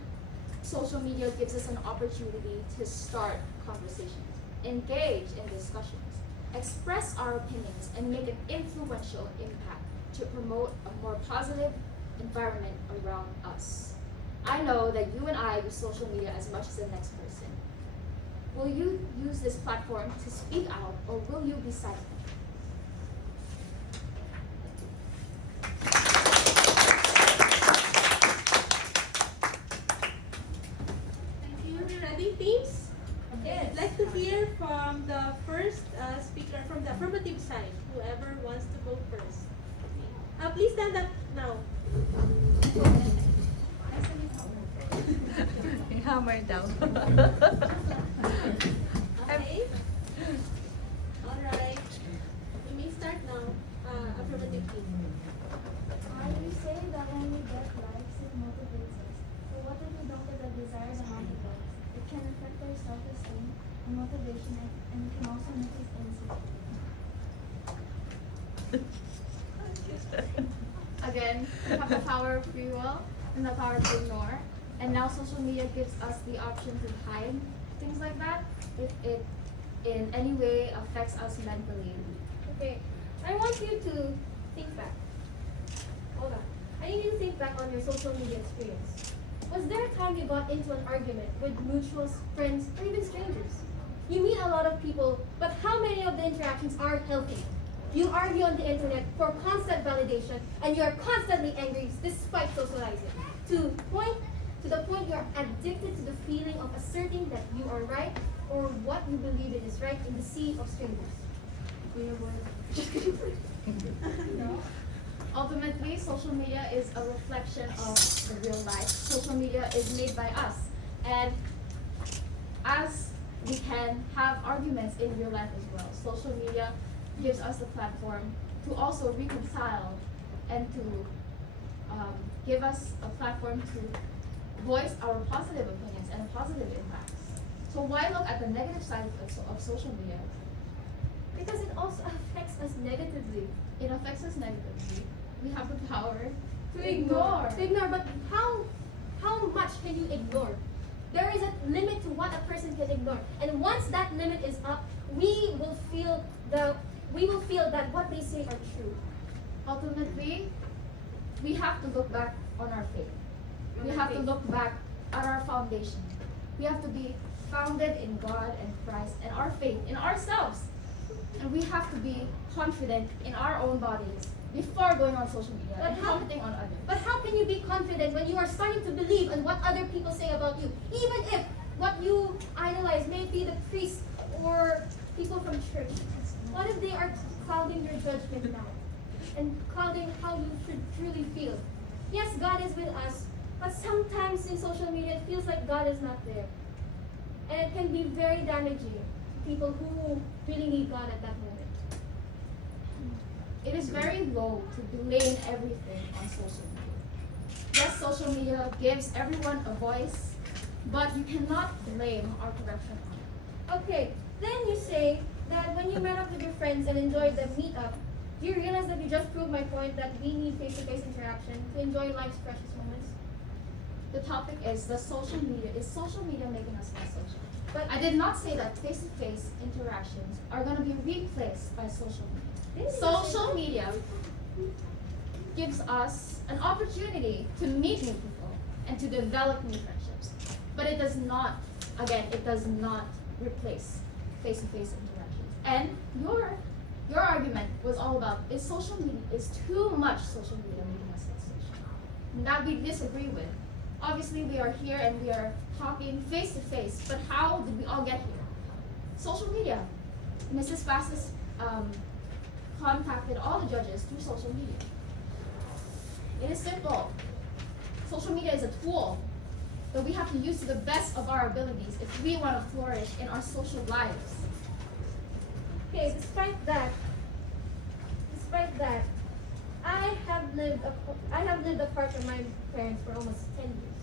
Social media gives us an opportunity to start conversations, engage in discussions, express our opinions, and make an influential impact to promote a more positive environment around us. I know that you and I use social media as much as the next person. Will you use this platform to speak out, or will you be silent? Thank you. Are we ready, teams? Yes. I'd like to hear from the first speaker from the affirmative side. Whoever wants to go first. Please stand up now. Hammer down. Okay. All right. We may start now. Affirmative team. I say that when we get likes, it motivates us. But what if we don't get the desired amount of likes? It can affect our self-esteem and motivation, and it can also make us insecure. Again, we have the power of free will and the power to ignore. And now social media gives us the option to hide things like that if it in any way affects us mentally. Okay, I want you to think back. Hold on. I need you to think back on your social media experience. Was there a time you got into an argument with mutual friends or even strangers? You meet a lot of people, but how many of the interactions are healthy? You argue on the internet for constant validation, and you are constantly angry despite socializing. To the point you are addicted to the feeling of asserting that you are right or what you believe it is right in the sea of strangers. Ultimately, social media is a reflection of the real life. Social media is made by us. And as we can have arguments in real life as well, social media gives us the platform to also reconcile and to give us a platform to voice our positive opinions and positive impacts. So why look at the negative side of social media? Because it also affects us negatively. It affects us negatively. We have the power To ignore. But how much can you ignore? There is a limit to what a person can ignore. And once that limit is up, we will feel that what they say are true. Ultimately, we have to look back on our faith. We have to look back at our foundation. We have to be founded in God and Christ and our faith in ourselves. And we have to be confident in our own bodies before going on social media and commenting on others. But how can you be confident when you are starting to believe in what other people say about you? Even if what you idolize may be the priest or people from church. What if they are clouding your judgment now? And clouding how you should truly feel? Yes, God is with us, but sometimes in social media it feels like God is not there. And it can be very damaging to people who really need God at that moment. It is very low to blame everything on social media. Yes, social media gives everyone a voice, but you cannot blame our corruption on it. Okay, then you say that when you met up with your friends and enjoyed the meetup, do you realize that you just proved my point that we need face-to-face interaction to enjoy life's precious moments? The topic is social media making us less social? But I did not say that face-to-face interactions are going to be replaced by social media. Social media gives us an opportunity to meet new people and to develop new friendships. But it does not replace face-to-face interactions. And your argument was all about is too much social media making us less social? And that we disagree with. Obviously, we are here and we are talking face to face, but how did we all get here? Social media. Mrs. Pacis contacted all the judges through social media. It is simple. Social media is a tool that we have to use to the best of our abilities if we want to flourish in our social lives. Okay, despite that, I have lived apart from my parents for almost 10 years.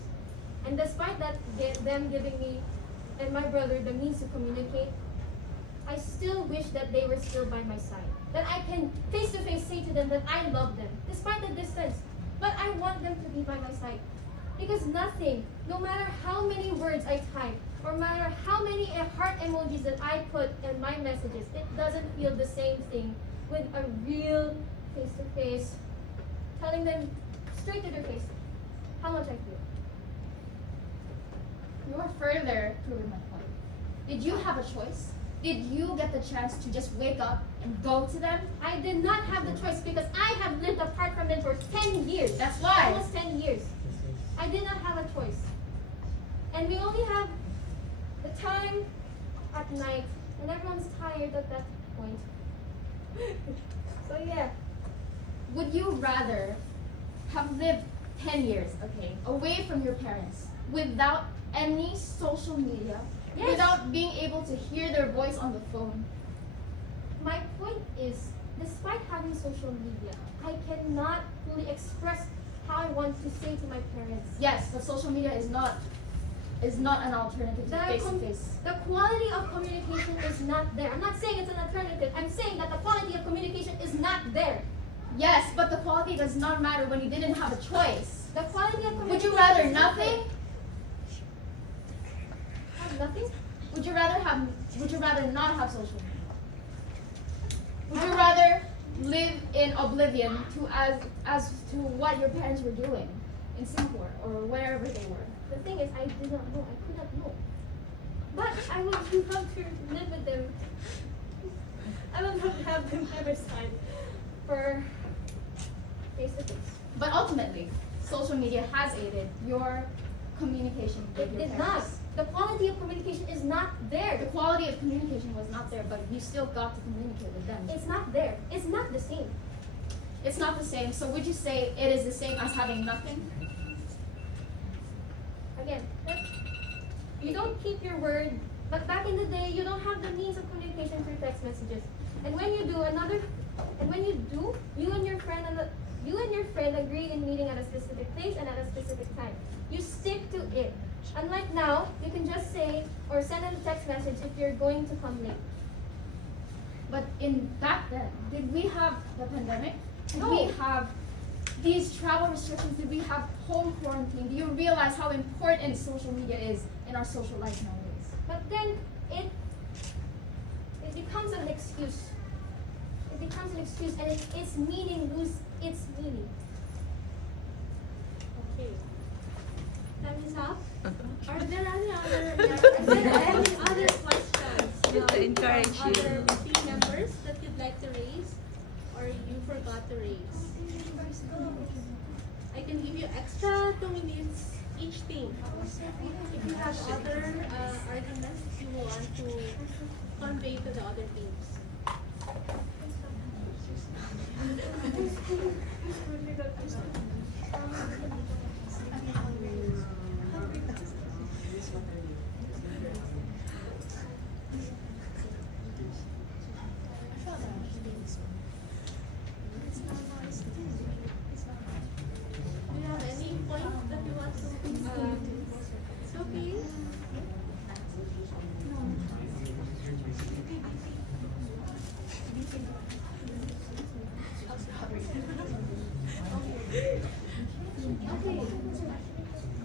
And despite that, them giving me and my brother the means to communicate, I still wish that they were still by my side. That I can face to face say to them that I love them, despite the distance. But I want them to be by my side. Because nothing, no matter how many words I type, or matter how many heart emojis that I put in my messages, it doesn't feel the same thing with a real face-to-face, telling them straight to their face how much I feel. You are further proving my point. Did you have a choice? Did you get the chance to just wake up and go to them? I did not have the choice because I have lived apart from them for 10 years. That's why. Almost 10 years. I did not have a choice. And we only have the time at night, and everyone's tired at that point. So yeah. Would you rather have lived 10 years, okay, away from your parents, without any social media, Yes. without being able to hear their voice on the phone? My point is, despite having social media, I cannot fully express how I want to say to my parents. Yes, but social media is not an alternative to face-to-face. The quality of communication is not there. I'm not saying it's an alternative. I'm saying that the quality of communication is not there. Yes, but the quality does not matter when you didn't have a choice. The quality of communication. Would you rather is not nothing? there. Have nothing? Would you rather not have social media? Would you rather live in oblivion as to what your parents were doing in Singapore or wherever they were? The thing is, I did not know. I could not know. But I would love to live with them. I would love to have them by my side for face to face. But ultimately, social media has aided your communication with It your did not. parents. The quality of communication is not The there. quality of communication was not there, but you still got to communicate with them. It's not there. It's not the same. It's not the same. So would you say it is the same as having nothing? Again, you don't keep your word, but back in the day, you don't have the means of communication through text messages. And when you do, you and your friend agree in meeting at a specific place and at a specific time. You stick to it. Unlike now, you can just say or send a text message if you're going to come late. But in back then, did we have the pandemic? Did No. we have these travel restrictions? Did we have home quarantine? Do you realize how important social media is in our social life nowadays? But then it becomes an excuse. It becomes an excuse, and its meaning loses its meaning. Okay. Time is up. Are there any other questions? Just to encourage from you. Other team members that you'd like to raise, or you forgot to raise? I can give you extra 2 minutes each team. If you have other arguments you want to convey to the other teams. Do you have any point that you want to Sophie? Okay.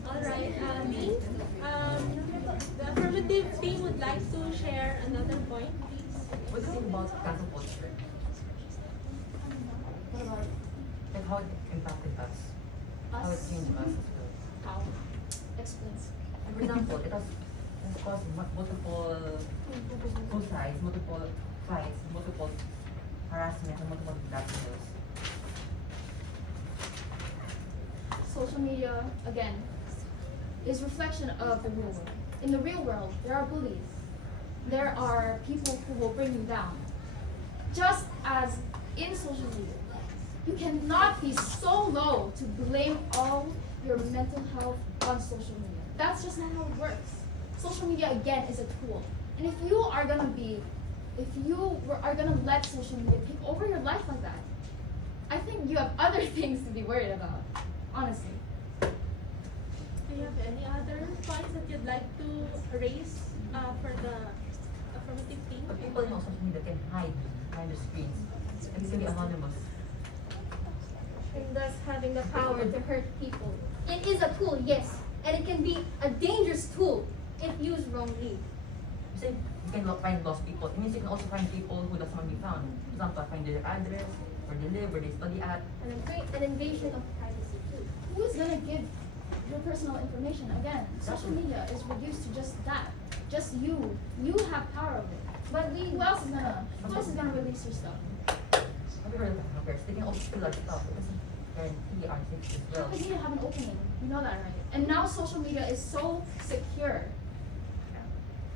Alright, me. The affirmative team would like to share another point, please. What do you think about cancel culture? What about Like how it impacted us? How it changed us as well? how? Explains. And for example, it has caused multiple suicides, multiple fights, multiple harassment, and multiple blackmails. Social media, again, is reflection of the real world. In the real world, there are bullies. There are people who will bring you down. Just as in social media, you cannot be so low to blame all your mental health on social media. That's just not how it works. Social media, again, is a tool. And if you are gonna let social media take over your life like that, I think you have other things to be worried about, honestly. Do you have any other points that you'd like to raise for the affirmative team? But people in social media can hide behind the screens. And they can be anonymous. And thus having the power to hurt people. It is a tool, yes, and it can be a dangerous tool if used wrongly. You say you can find lost people. It means you can also find people who doesn't want to be found. For example, find their address, where they live, where they study at. And an invasion of privacy too. Who is gonna give your personal information? Again, social media is reduced to just that. Just you. You have power over it. But who else is gonna release your stuff? Have you heard of hackers? They can also steal our stuff. It doesn't guarantee our safety as well. Social media have an opening. You know that, right? And now social media is so secure.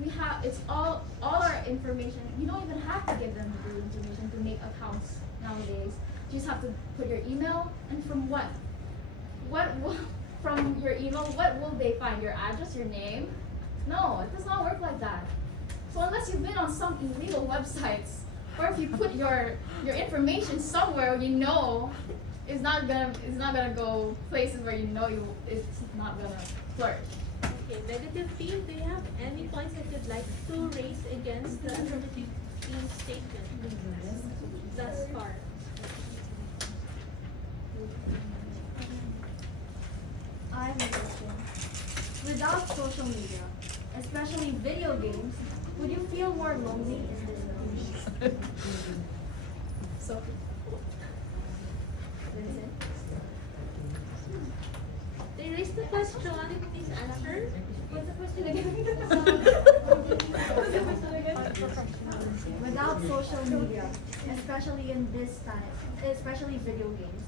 We have all our information. You don't even have to give them the information to make accounts nowadays. You just have to put your email, and from what? From your email, what will they find? Your address, your name? No, it does not work like that. So unless you've been on some illegal websites, or if you put your information somewhere you know is not gonna go places where you know it's not gonna flourish. Okay, negative team, do you have any points that you'd like to raise against the affirmative team statement thus far? I have a question. Without social media, especially video games, would you feel more lonely in this world? Sophie. Vincent. They raised the question, please answer. What's the question again? Without social media, especially in this time, especially video games,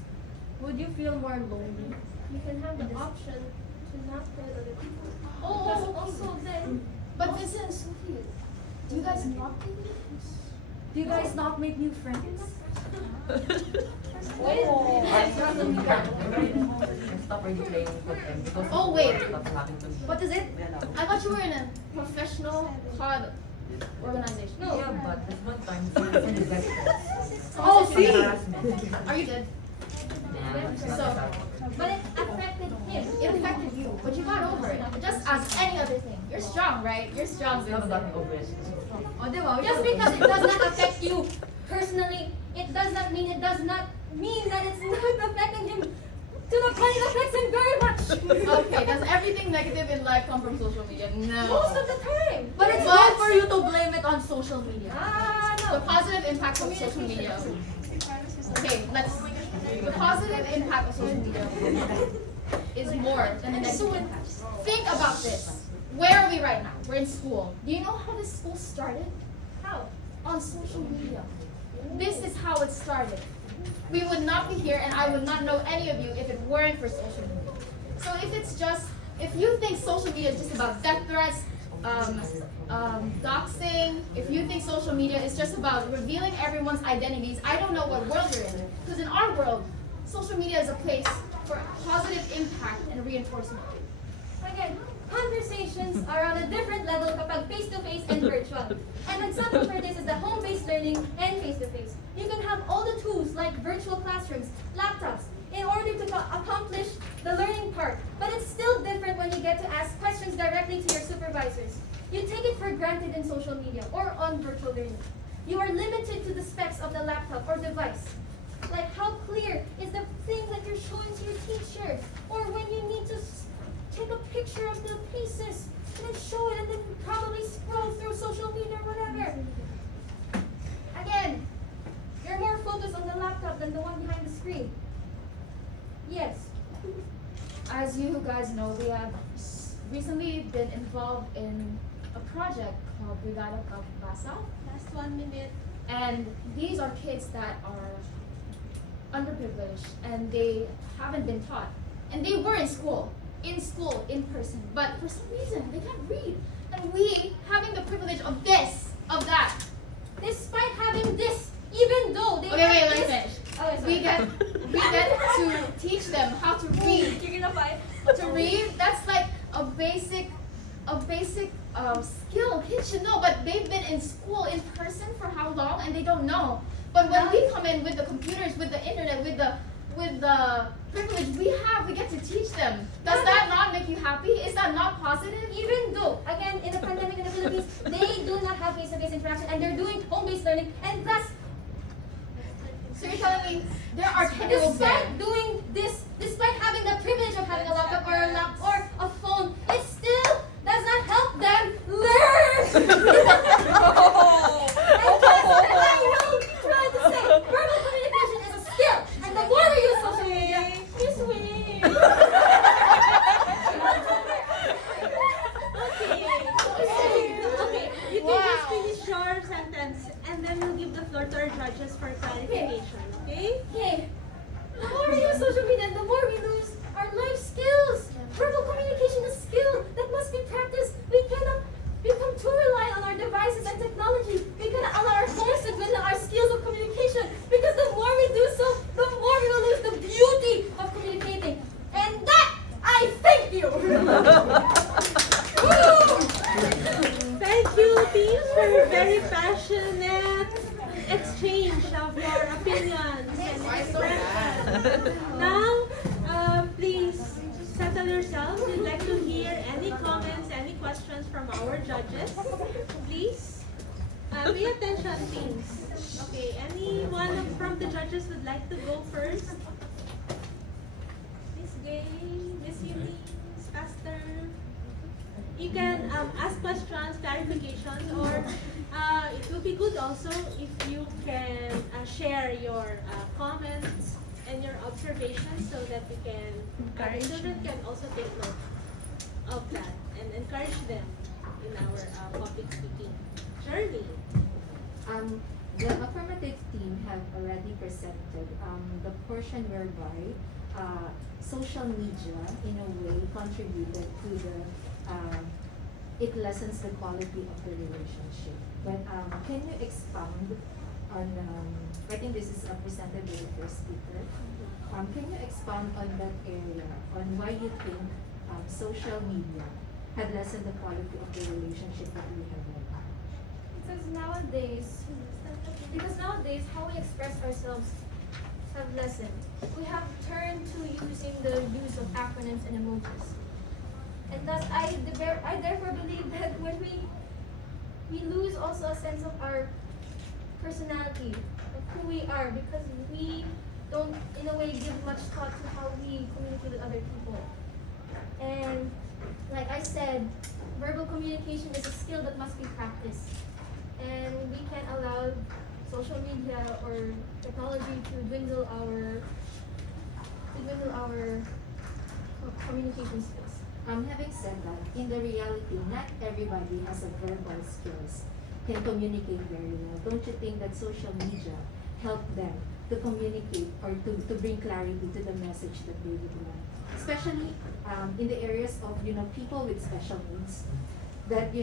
would you feel more lonely? You can have the option to not tell other people. Oh, Also then, but Vincent and Sophia, do you guys not make new friends? Do you guys not make new friends? Stop really playing with them because Oh, wait. that's happening to me. What is it? I thought you were in a professional COD organization. No. Yeah, but this one time it's in the Oh, see? harassment. Are you good? So, but it affected him. it affected you, but you got over it. Just as any other thing. You're strong, right? You're strong, It's not Vincent. gotten over it. Just because it does not affect you personally, it does not mean that it's not affecting him to the point it affects him very much. Okay, does everything negative in life come from social media? No. Most of the time. But it's good for you to blame it on social media. The No. positive impact of social media. Okay, the positive impact of social media is more than the negative impact. Think about this. Where are we right now? We're in school. Do you know how this school started? How? On social media. This is how it started. We would not be here and I would not know any of you if it weren't for social media. So if you think social media is just about death threats, doxing, if you think social media is just about revealing everyone's identities, I don't know what world you're in. Because in our world, social media is a place for positive impact and reinforcement. Again, conversations are on a different level kapag face-to-face and virtual. An example for this is the home-based learning and face-to-face. You can have all the tools like virtual classrooms, laptops, in order to accomplish the learning part. But it's still different when you get to ask questions directly to your supervisors. You take it for granted in social media or on virtual learning. You are limited to the specs of the laptop or device. Like how clear is the thing that you're showing to your teacher? Or when you need to take a picture of the pieces and then show it and then probably scroll through social media or whatever. Again, you're more focused on the laptop than the one behind the screen. Yes. As you guys know, we have recently been involved in a project called Brigada Basa. Last 1 minute. And these are kids that are underprivileged and they haven't been taught. And they were in school, in person. But for some reason, they can't read. And we, having the privilege of this, of that. Despite having this, even though they Okay, have wait, let me this. finish. Oh, sorry. We get to teach them how to read. You're gonna fight. To read, that's like a basic skill kids should know, but they've been in school in person for how long and they don't know. But when we come in with the computers, with the internet, with the privilege we have, we get to teach them. Does that not make you happy? Is that not positive? Even though, again, in the pandemic in the Philippines, they do not have face-to-face interaction and they're doing home-based learning, and thus, So you're telling me there are 10-year-olds there. despite doing this, despite having the privilege of having a laptop or a phone, it still does not help them learn. And that's what I will try to say. Verbal communication is a skill, and the more we use social media, you swing. Okay, you can just finish your sentence and then we'll give the floor to our judges for clarification, okay? Okay. The more we use social media, the more we lose our life skills. Verbal communication is a skill that must be practiced. We cannot become too reliant on our devices and technology. We cannot allow our phones to dwindle our skills of communication, because the more we do so, the more we will lose the beauty of communicating. And that, I thank you. Thank you, teams, for your very passionate exchange of your opinions and expressions. Now, please settle yourselves. We'd like to hear any comments, any questions from our judges. Please, pay attention, teams. Okay, anyone from the judges would like to go first? Miss Gay, Miss Eunice, Pastor. You can ask questions, clarifications, or it will be good also if you can share your comments and your observations so that we can, the children can also take note of that and encourage them in our public speaking journey. The affirmative team have already presented the portion whereby social media in a way contributed to the it lessens the quality of the relationship. But can you expound on I think this is presented by the first speaker. Can you expound on that area, on why you think social media had lessened the quality of the relationship that we have right now? Because nowadays, how we express ourselves have lessened. We have turned to using the use of acronyms and emojis. And thus, I therefore believe that when we lose also a sense of our personality, of who we are, because we don't, in a way, give much thought to how we communicate with other people. And like I said, verbal communication is a skill that must be practiced. And we can't allow social media or technology to dwindle our communication skills. Having said that, in the reality, not everybody has a verbal skills, can communicate very well. Don't you think that social media help them to communicate or to bring clarity to the message that they would want? Especially in the areas of people with special needs. That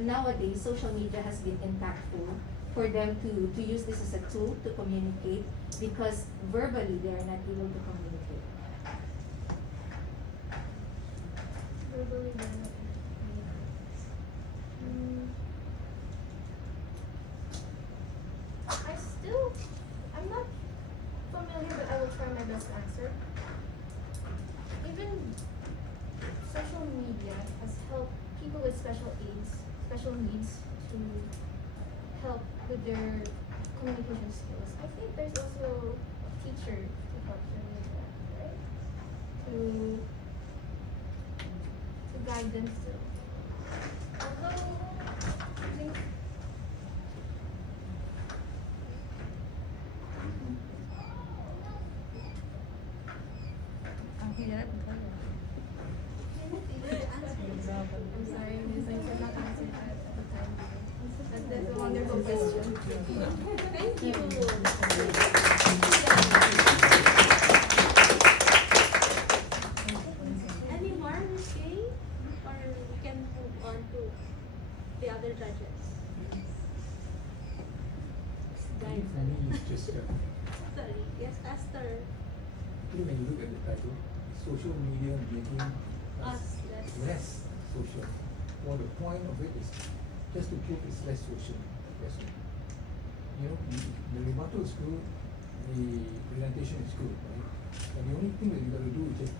nowadays social media has been impactful for them to use this as a tool to communicate, because verbally they are not able to communicate. Verbally, I'm not familiar, but I will try my best to answer. Even social media has helped people with special needs to help with their communication skills. I think there's also a teacher to help them with that, right? To guide them still. Although I think I'm sorry, Miss, I cannot answer that at the time. That's a wonderful question. Thank you. Any more, Ms. Kay? Or we can move on to the other judges? Guys, For me, it's just sorry. Yes, Esther. when you look at the title, social media making us Us, less social. Well, the point of it is just to prove it's less social. That's all. the rebuttal is good, the presentation is good, right? And the only thing that you got to do is just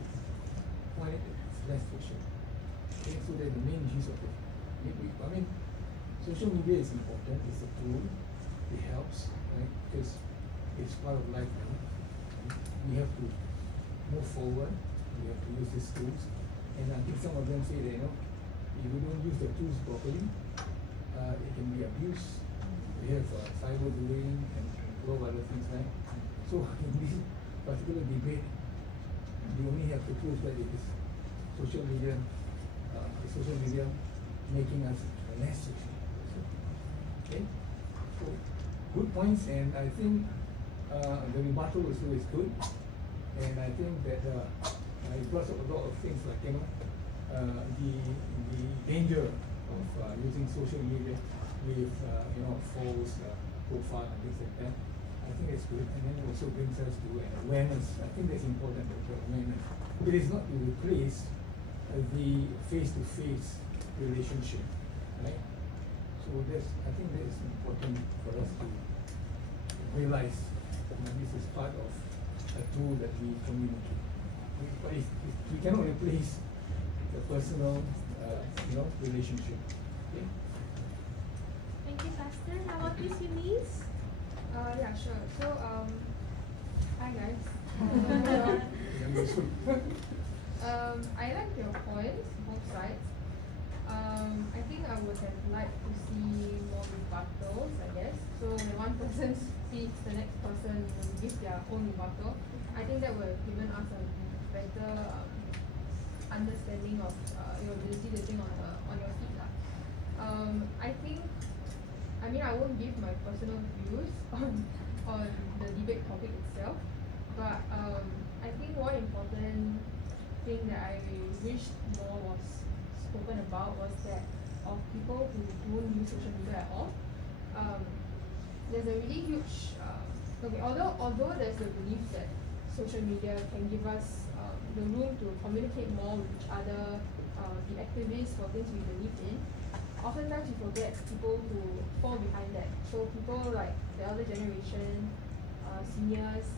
point it at less fiction. Okay, so that's the main use of it. I mean, social media is important, it's a tool, it helps, right? Because it's part of life now. We have to move forward, we have to use these tools. And I think some of them say that, if you don't use the tools properly, it can be abused. We have cyberbullying and a lot of other things, right? So in this particular debate, we only have the tools that it is social media making us less social. Okay? So good points, and I think the rebuttal also is good. And I think that it brought up a lot of things like, the danger of using social media with, false profile and things like that. I think it's good, and then it also brings us to an awareness. I think that's important, the awareness. It is not to replace the face-to-face relationship, right? So I think that is important for us to realize this is part of a tool that we communicate. But we cannot replace the personal, relationship. Okay? Thank you, Pastor. How about Miss Eunice? Yeah, sure. So, hi guys. I like your points, both sides. I think I would have liked to see more rebuttals, I guess. So when one person speaks, the next person will give their own rebuttal. I think that would have given us a better understanding of your ability to think on your feet. I won't give my personal views on the debate topic itself, but I think one important thing that I wished more was spoken about was that of people who don't use social media at all. There's a really huge although there's the belief that social media can give us the room to communicate more with each other, be activists for things we believe in. Oftentimes we forget people who fall behind that. So people like the elder generation, seniors,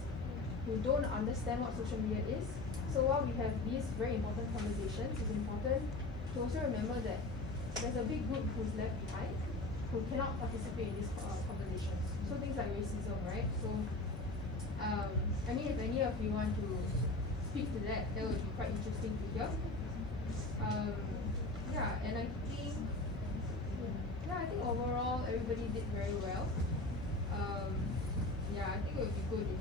who don't understand what social media is. So while we have these very important conversations, it's important to also remember that there's a big group who's left behind, who cannot participate in these conversations. So things like racism, right? So, if any of you want to speak to that, that would be quite interesting to hear. I think overall everybody did very well. I think it would be good if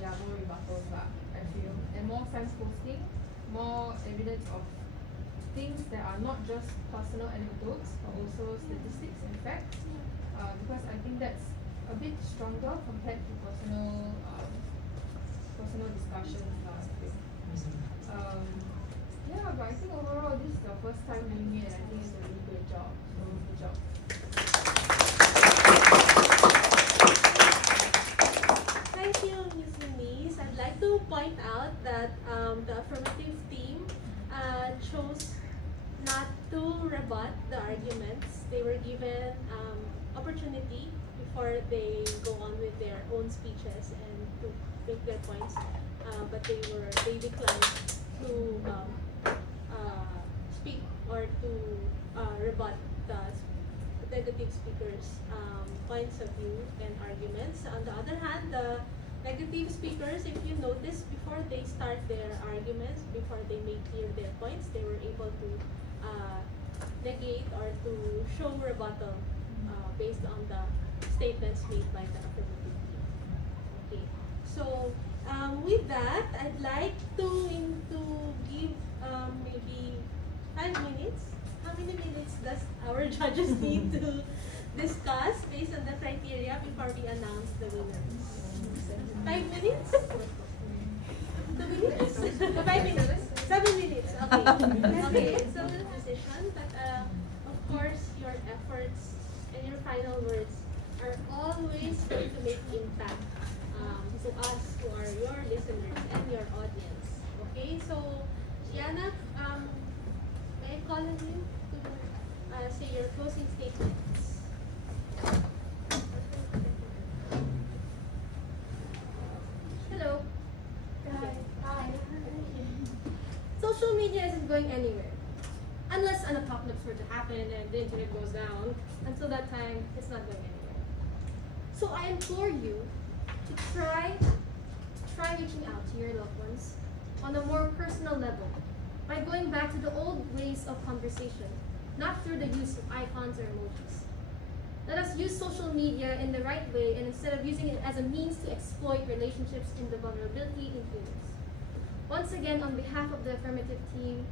more rebuttals, I feel, and more sense posting, more evidence of things that are not just personal anecdotes, but also statistics and facts, because I think that's a bit stronger compared to personal discussions. But I think overall this is the first time doing it, and I think it's a really great job. So good job. Thank you, Ms. Eunice. I'd like to point out that the affirmative team chose not to rebut the arguments. They were given opportunity before they go on with their own speeches and to make their points, but they declined to speak or to rebut the negative speakers' points of view and arguments. On the other hand, the negative speakers, if you notice, before they start their arguments, before they make clear their points, they were able to negate or to show rebuttal based on the statements made by the affirmative team. Okay, so with that, I'd like to give maybe 5 minutes. How many minutes does our judges need to discuss based on the criteria before we announce the winners? 5 minutes? 2 minutes? 5 minutes? 7 minutes. Okay. Okay. So the decision, but of course your efforts and your final words are always going to make impact to us, who are your listeners and your audience. Okay. So Yana, may I call on you to say your closing statements? isn't going anywhere. Unless an apocalypse were to happen and the internet goes down. Until that time, it's not going anywhere. So I implore you to try reaching out to your loved ones on a more personal level by going back to the old ways of conversation, not through the use of icons or emojis. Let us use social media in the right way, and instead of using it as a means to exploit relationships in the vulnerability in humans. Once again, on behalf of the Affirmative Team,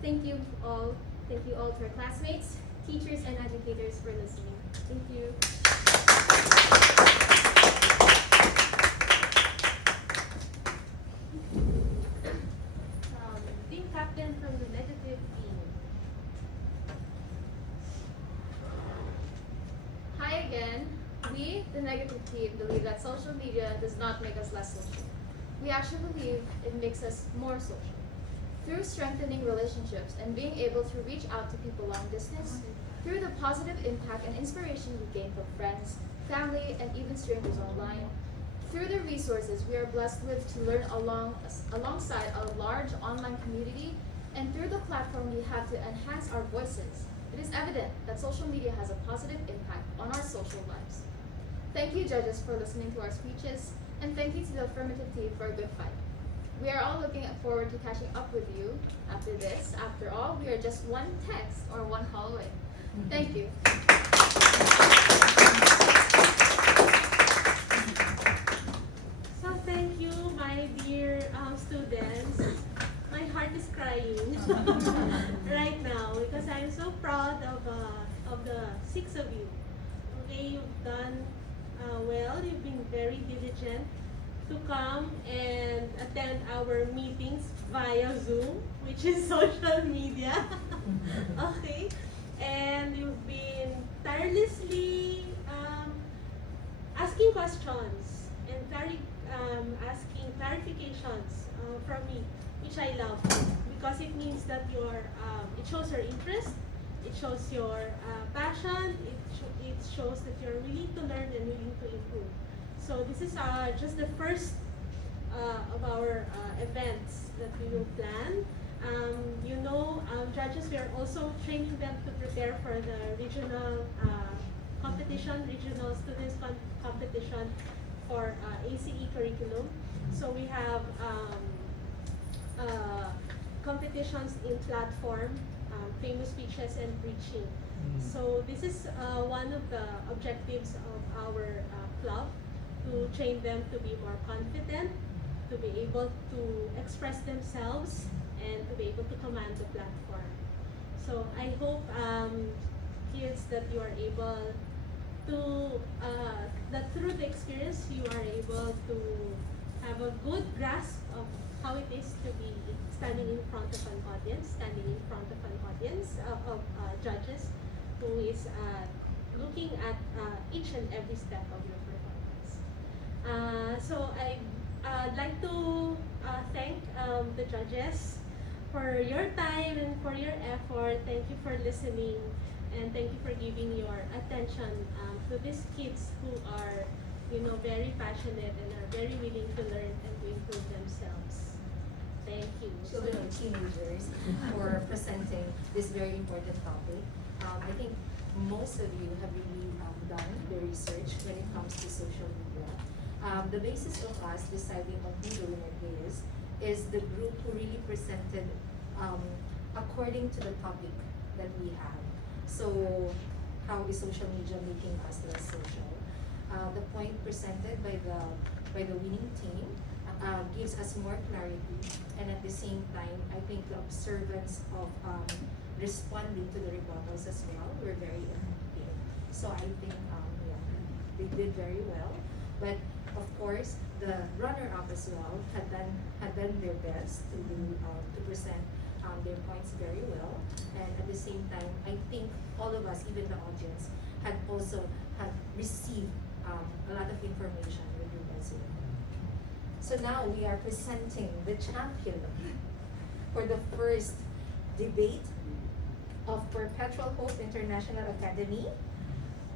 thank you all. Thank you all to our classmates, teachers, and educators for listening. Thank you. Team captain from the negative team. Hi again. We, the negative team, believe that social media does not make us less social. We actually believe it makes us more social. Through strengthening relationships and being able to reach out to people long distance, through the positive impact and inspiration we gain from friends, family, and even strangers online, through the resources we are blessed with to learn alongside a large online community, and through the platform we have to enhance our voices, it is evident that social media has a positive impact on our social lives. Thank you, judges, for listening to our speeches, and thank you to the Affirmative Team for a good fight. We are all looking forward to catching up with you after this. After all, we are just one text or one call away. Thank you. So thank you, my dear students. My heart is crying right now because I'm so proud of the 6 of you. Okay, you've done well. You've been very diligent to come and attend our meetings via Zoom, which is social media. Okay, and you've been tirelessly asking questions and asking clarifications from me, which I love because it means that it shows your interest, it shows your passion, it shows that you're willing to learn and willing to improve. So this is just the first of our events that we will plan. Judges, we are also training them to prepare for the regional competition, regional students competition for ACE curriculum. So we have competitions in platform, famous speeches, and preaching. So this is one of the objectives of our club, to train them to be more confident, to be able to express themselves, and to be able to command the platform. So I hope kids that you are able to, that through the experience you are able to have a good grasp of how it is to be standing in front of an audience, of judges who is looking at each and every step of your performance. So I'd like to thank the judges for your time and for your effort. Thank you for listening, and thank you for giving your attention to these kids who are, very passionate and are very willing to learn and to improve themselves. Thank you. Children or teenagers for presenting this very important topic. I think most of you have really done the research when it comes to social media. The basis of us deciding on who the winner is the group who really presented according to the topic that we have. So, how is social media making us less social? The point presented by the winning team gives us more clarity, and at the same time, I think the observance of responding to the rebuttals as well were very effective. So I think they did very well. But of course, the runner-up as well had done their best to present their points very well. And at the same time, I think all of us, even the audience, had received a lot of information with regards to it. So now we are presenting the champion for the first debate of Perpetual Hope International Academy.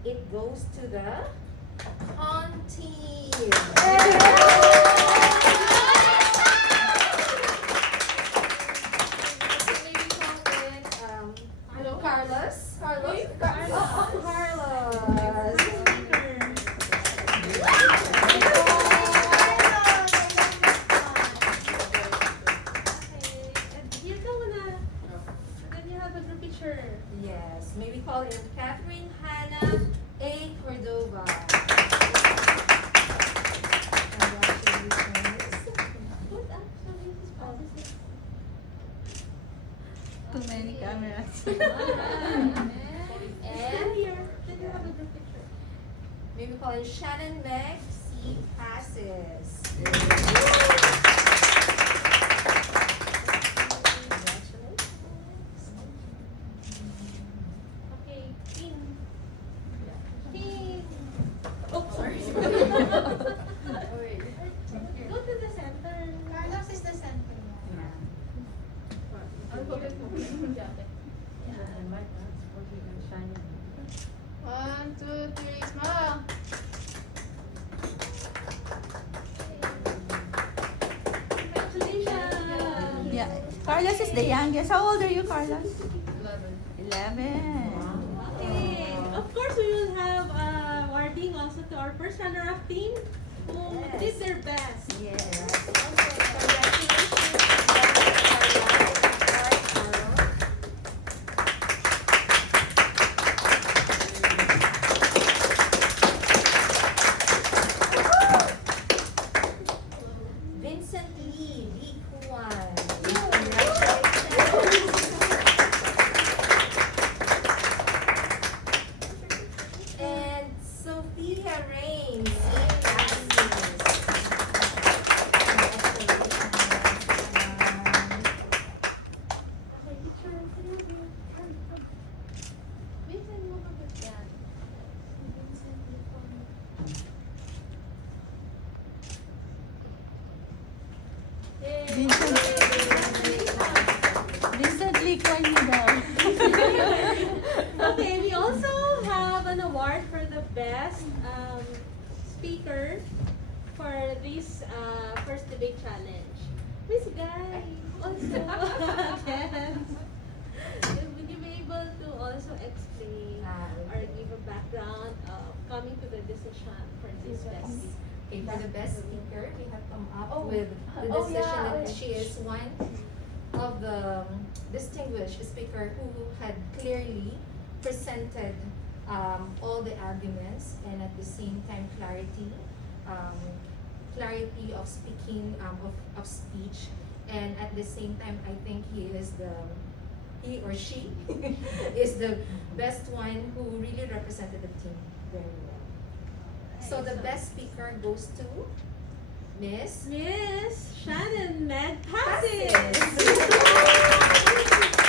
It goes to the Con team. Yes, may we call in Catherine, Hanna, A. Cordova. Congratulations. Too many cameras. And may we call in Shannen Meg Pacis. Okay, King. Oh, sorry. Go to the center. Carlos is the center. One, two, three, smile. Congratulations. Yeah. Carlos is the youngest. How old are you, Carlos? 11. Okay. Of course, we will have awarding also to our first runner-up team who did their best. Yes. Vincent Lee Cuan. And Sophia Reine. Vincent, mo ba yan? Vincent Lee Cuan. Vincent Lee Cuan daw. Okay, we also have an award for the best speaker for this first debate challenge. Miss Guy also would you be able to also explain or give a background of coming to the decision for this best speaker? Okay, for the best speaker, we have come up with the decision that she is one of the distinguished speaker who had clearly presented all the arguments and at the same time clarity of speaking of speech, and at the same time I think he or she is the best one who really represented the team very well. So the best speaker goes to Miss Shannen Meg Pacis. Pacis.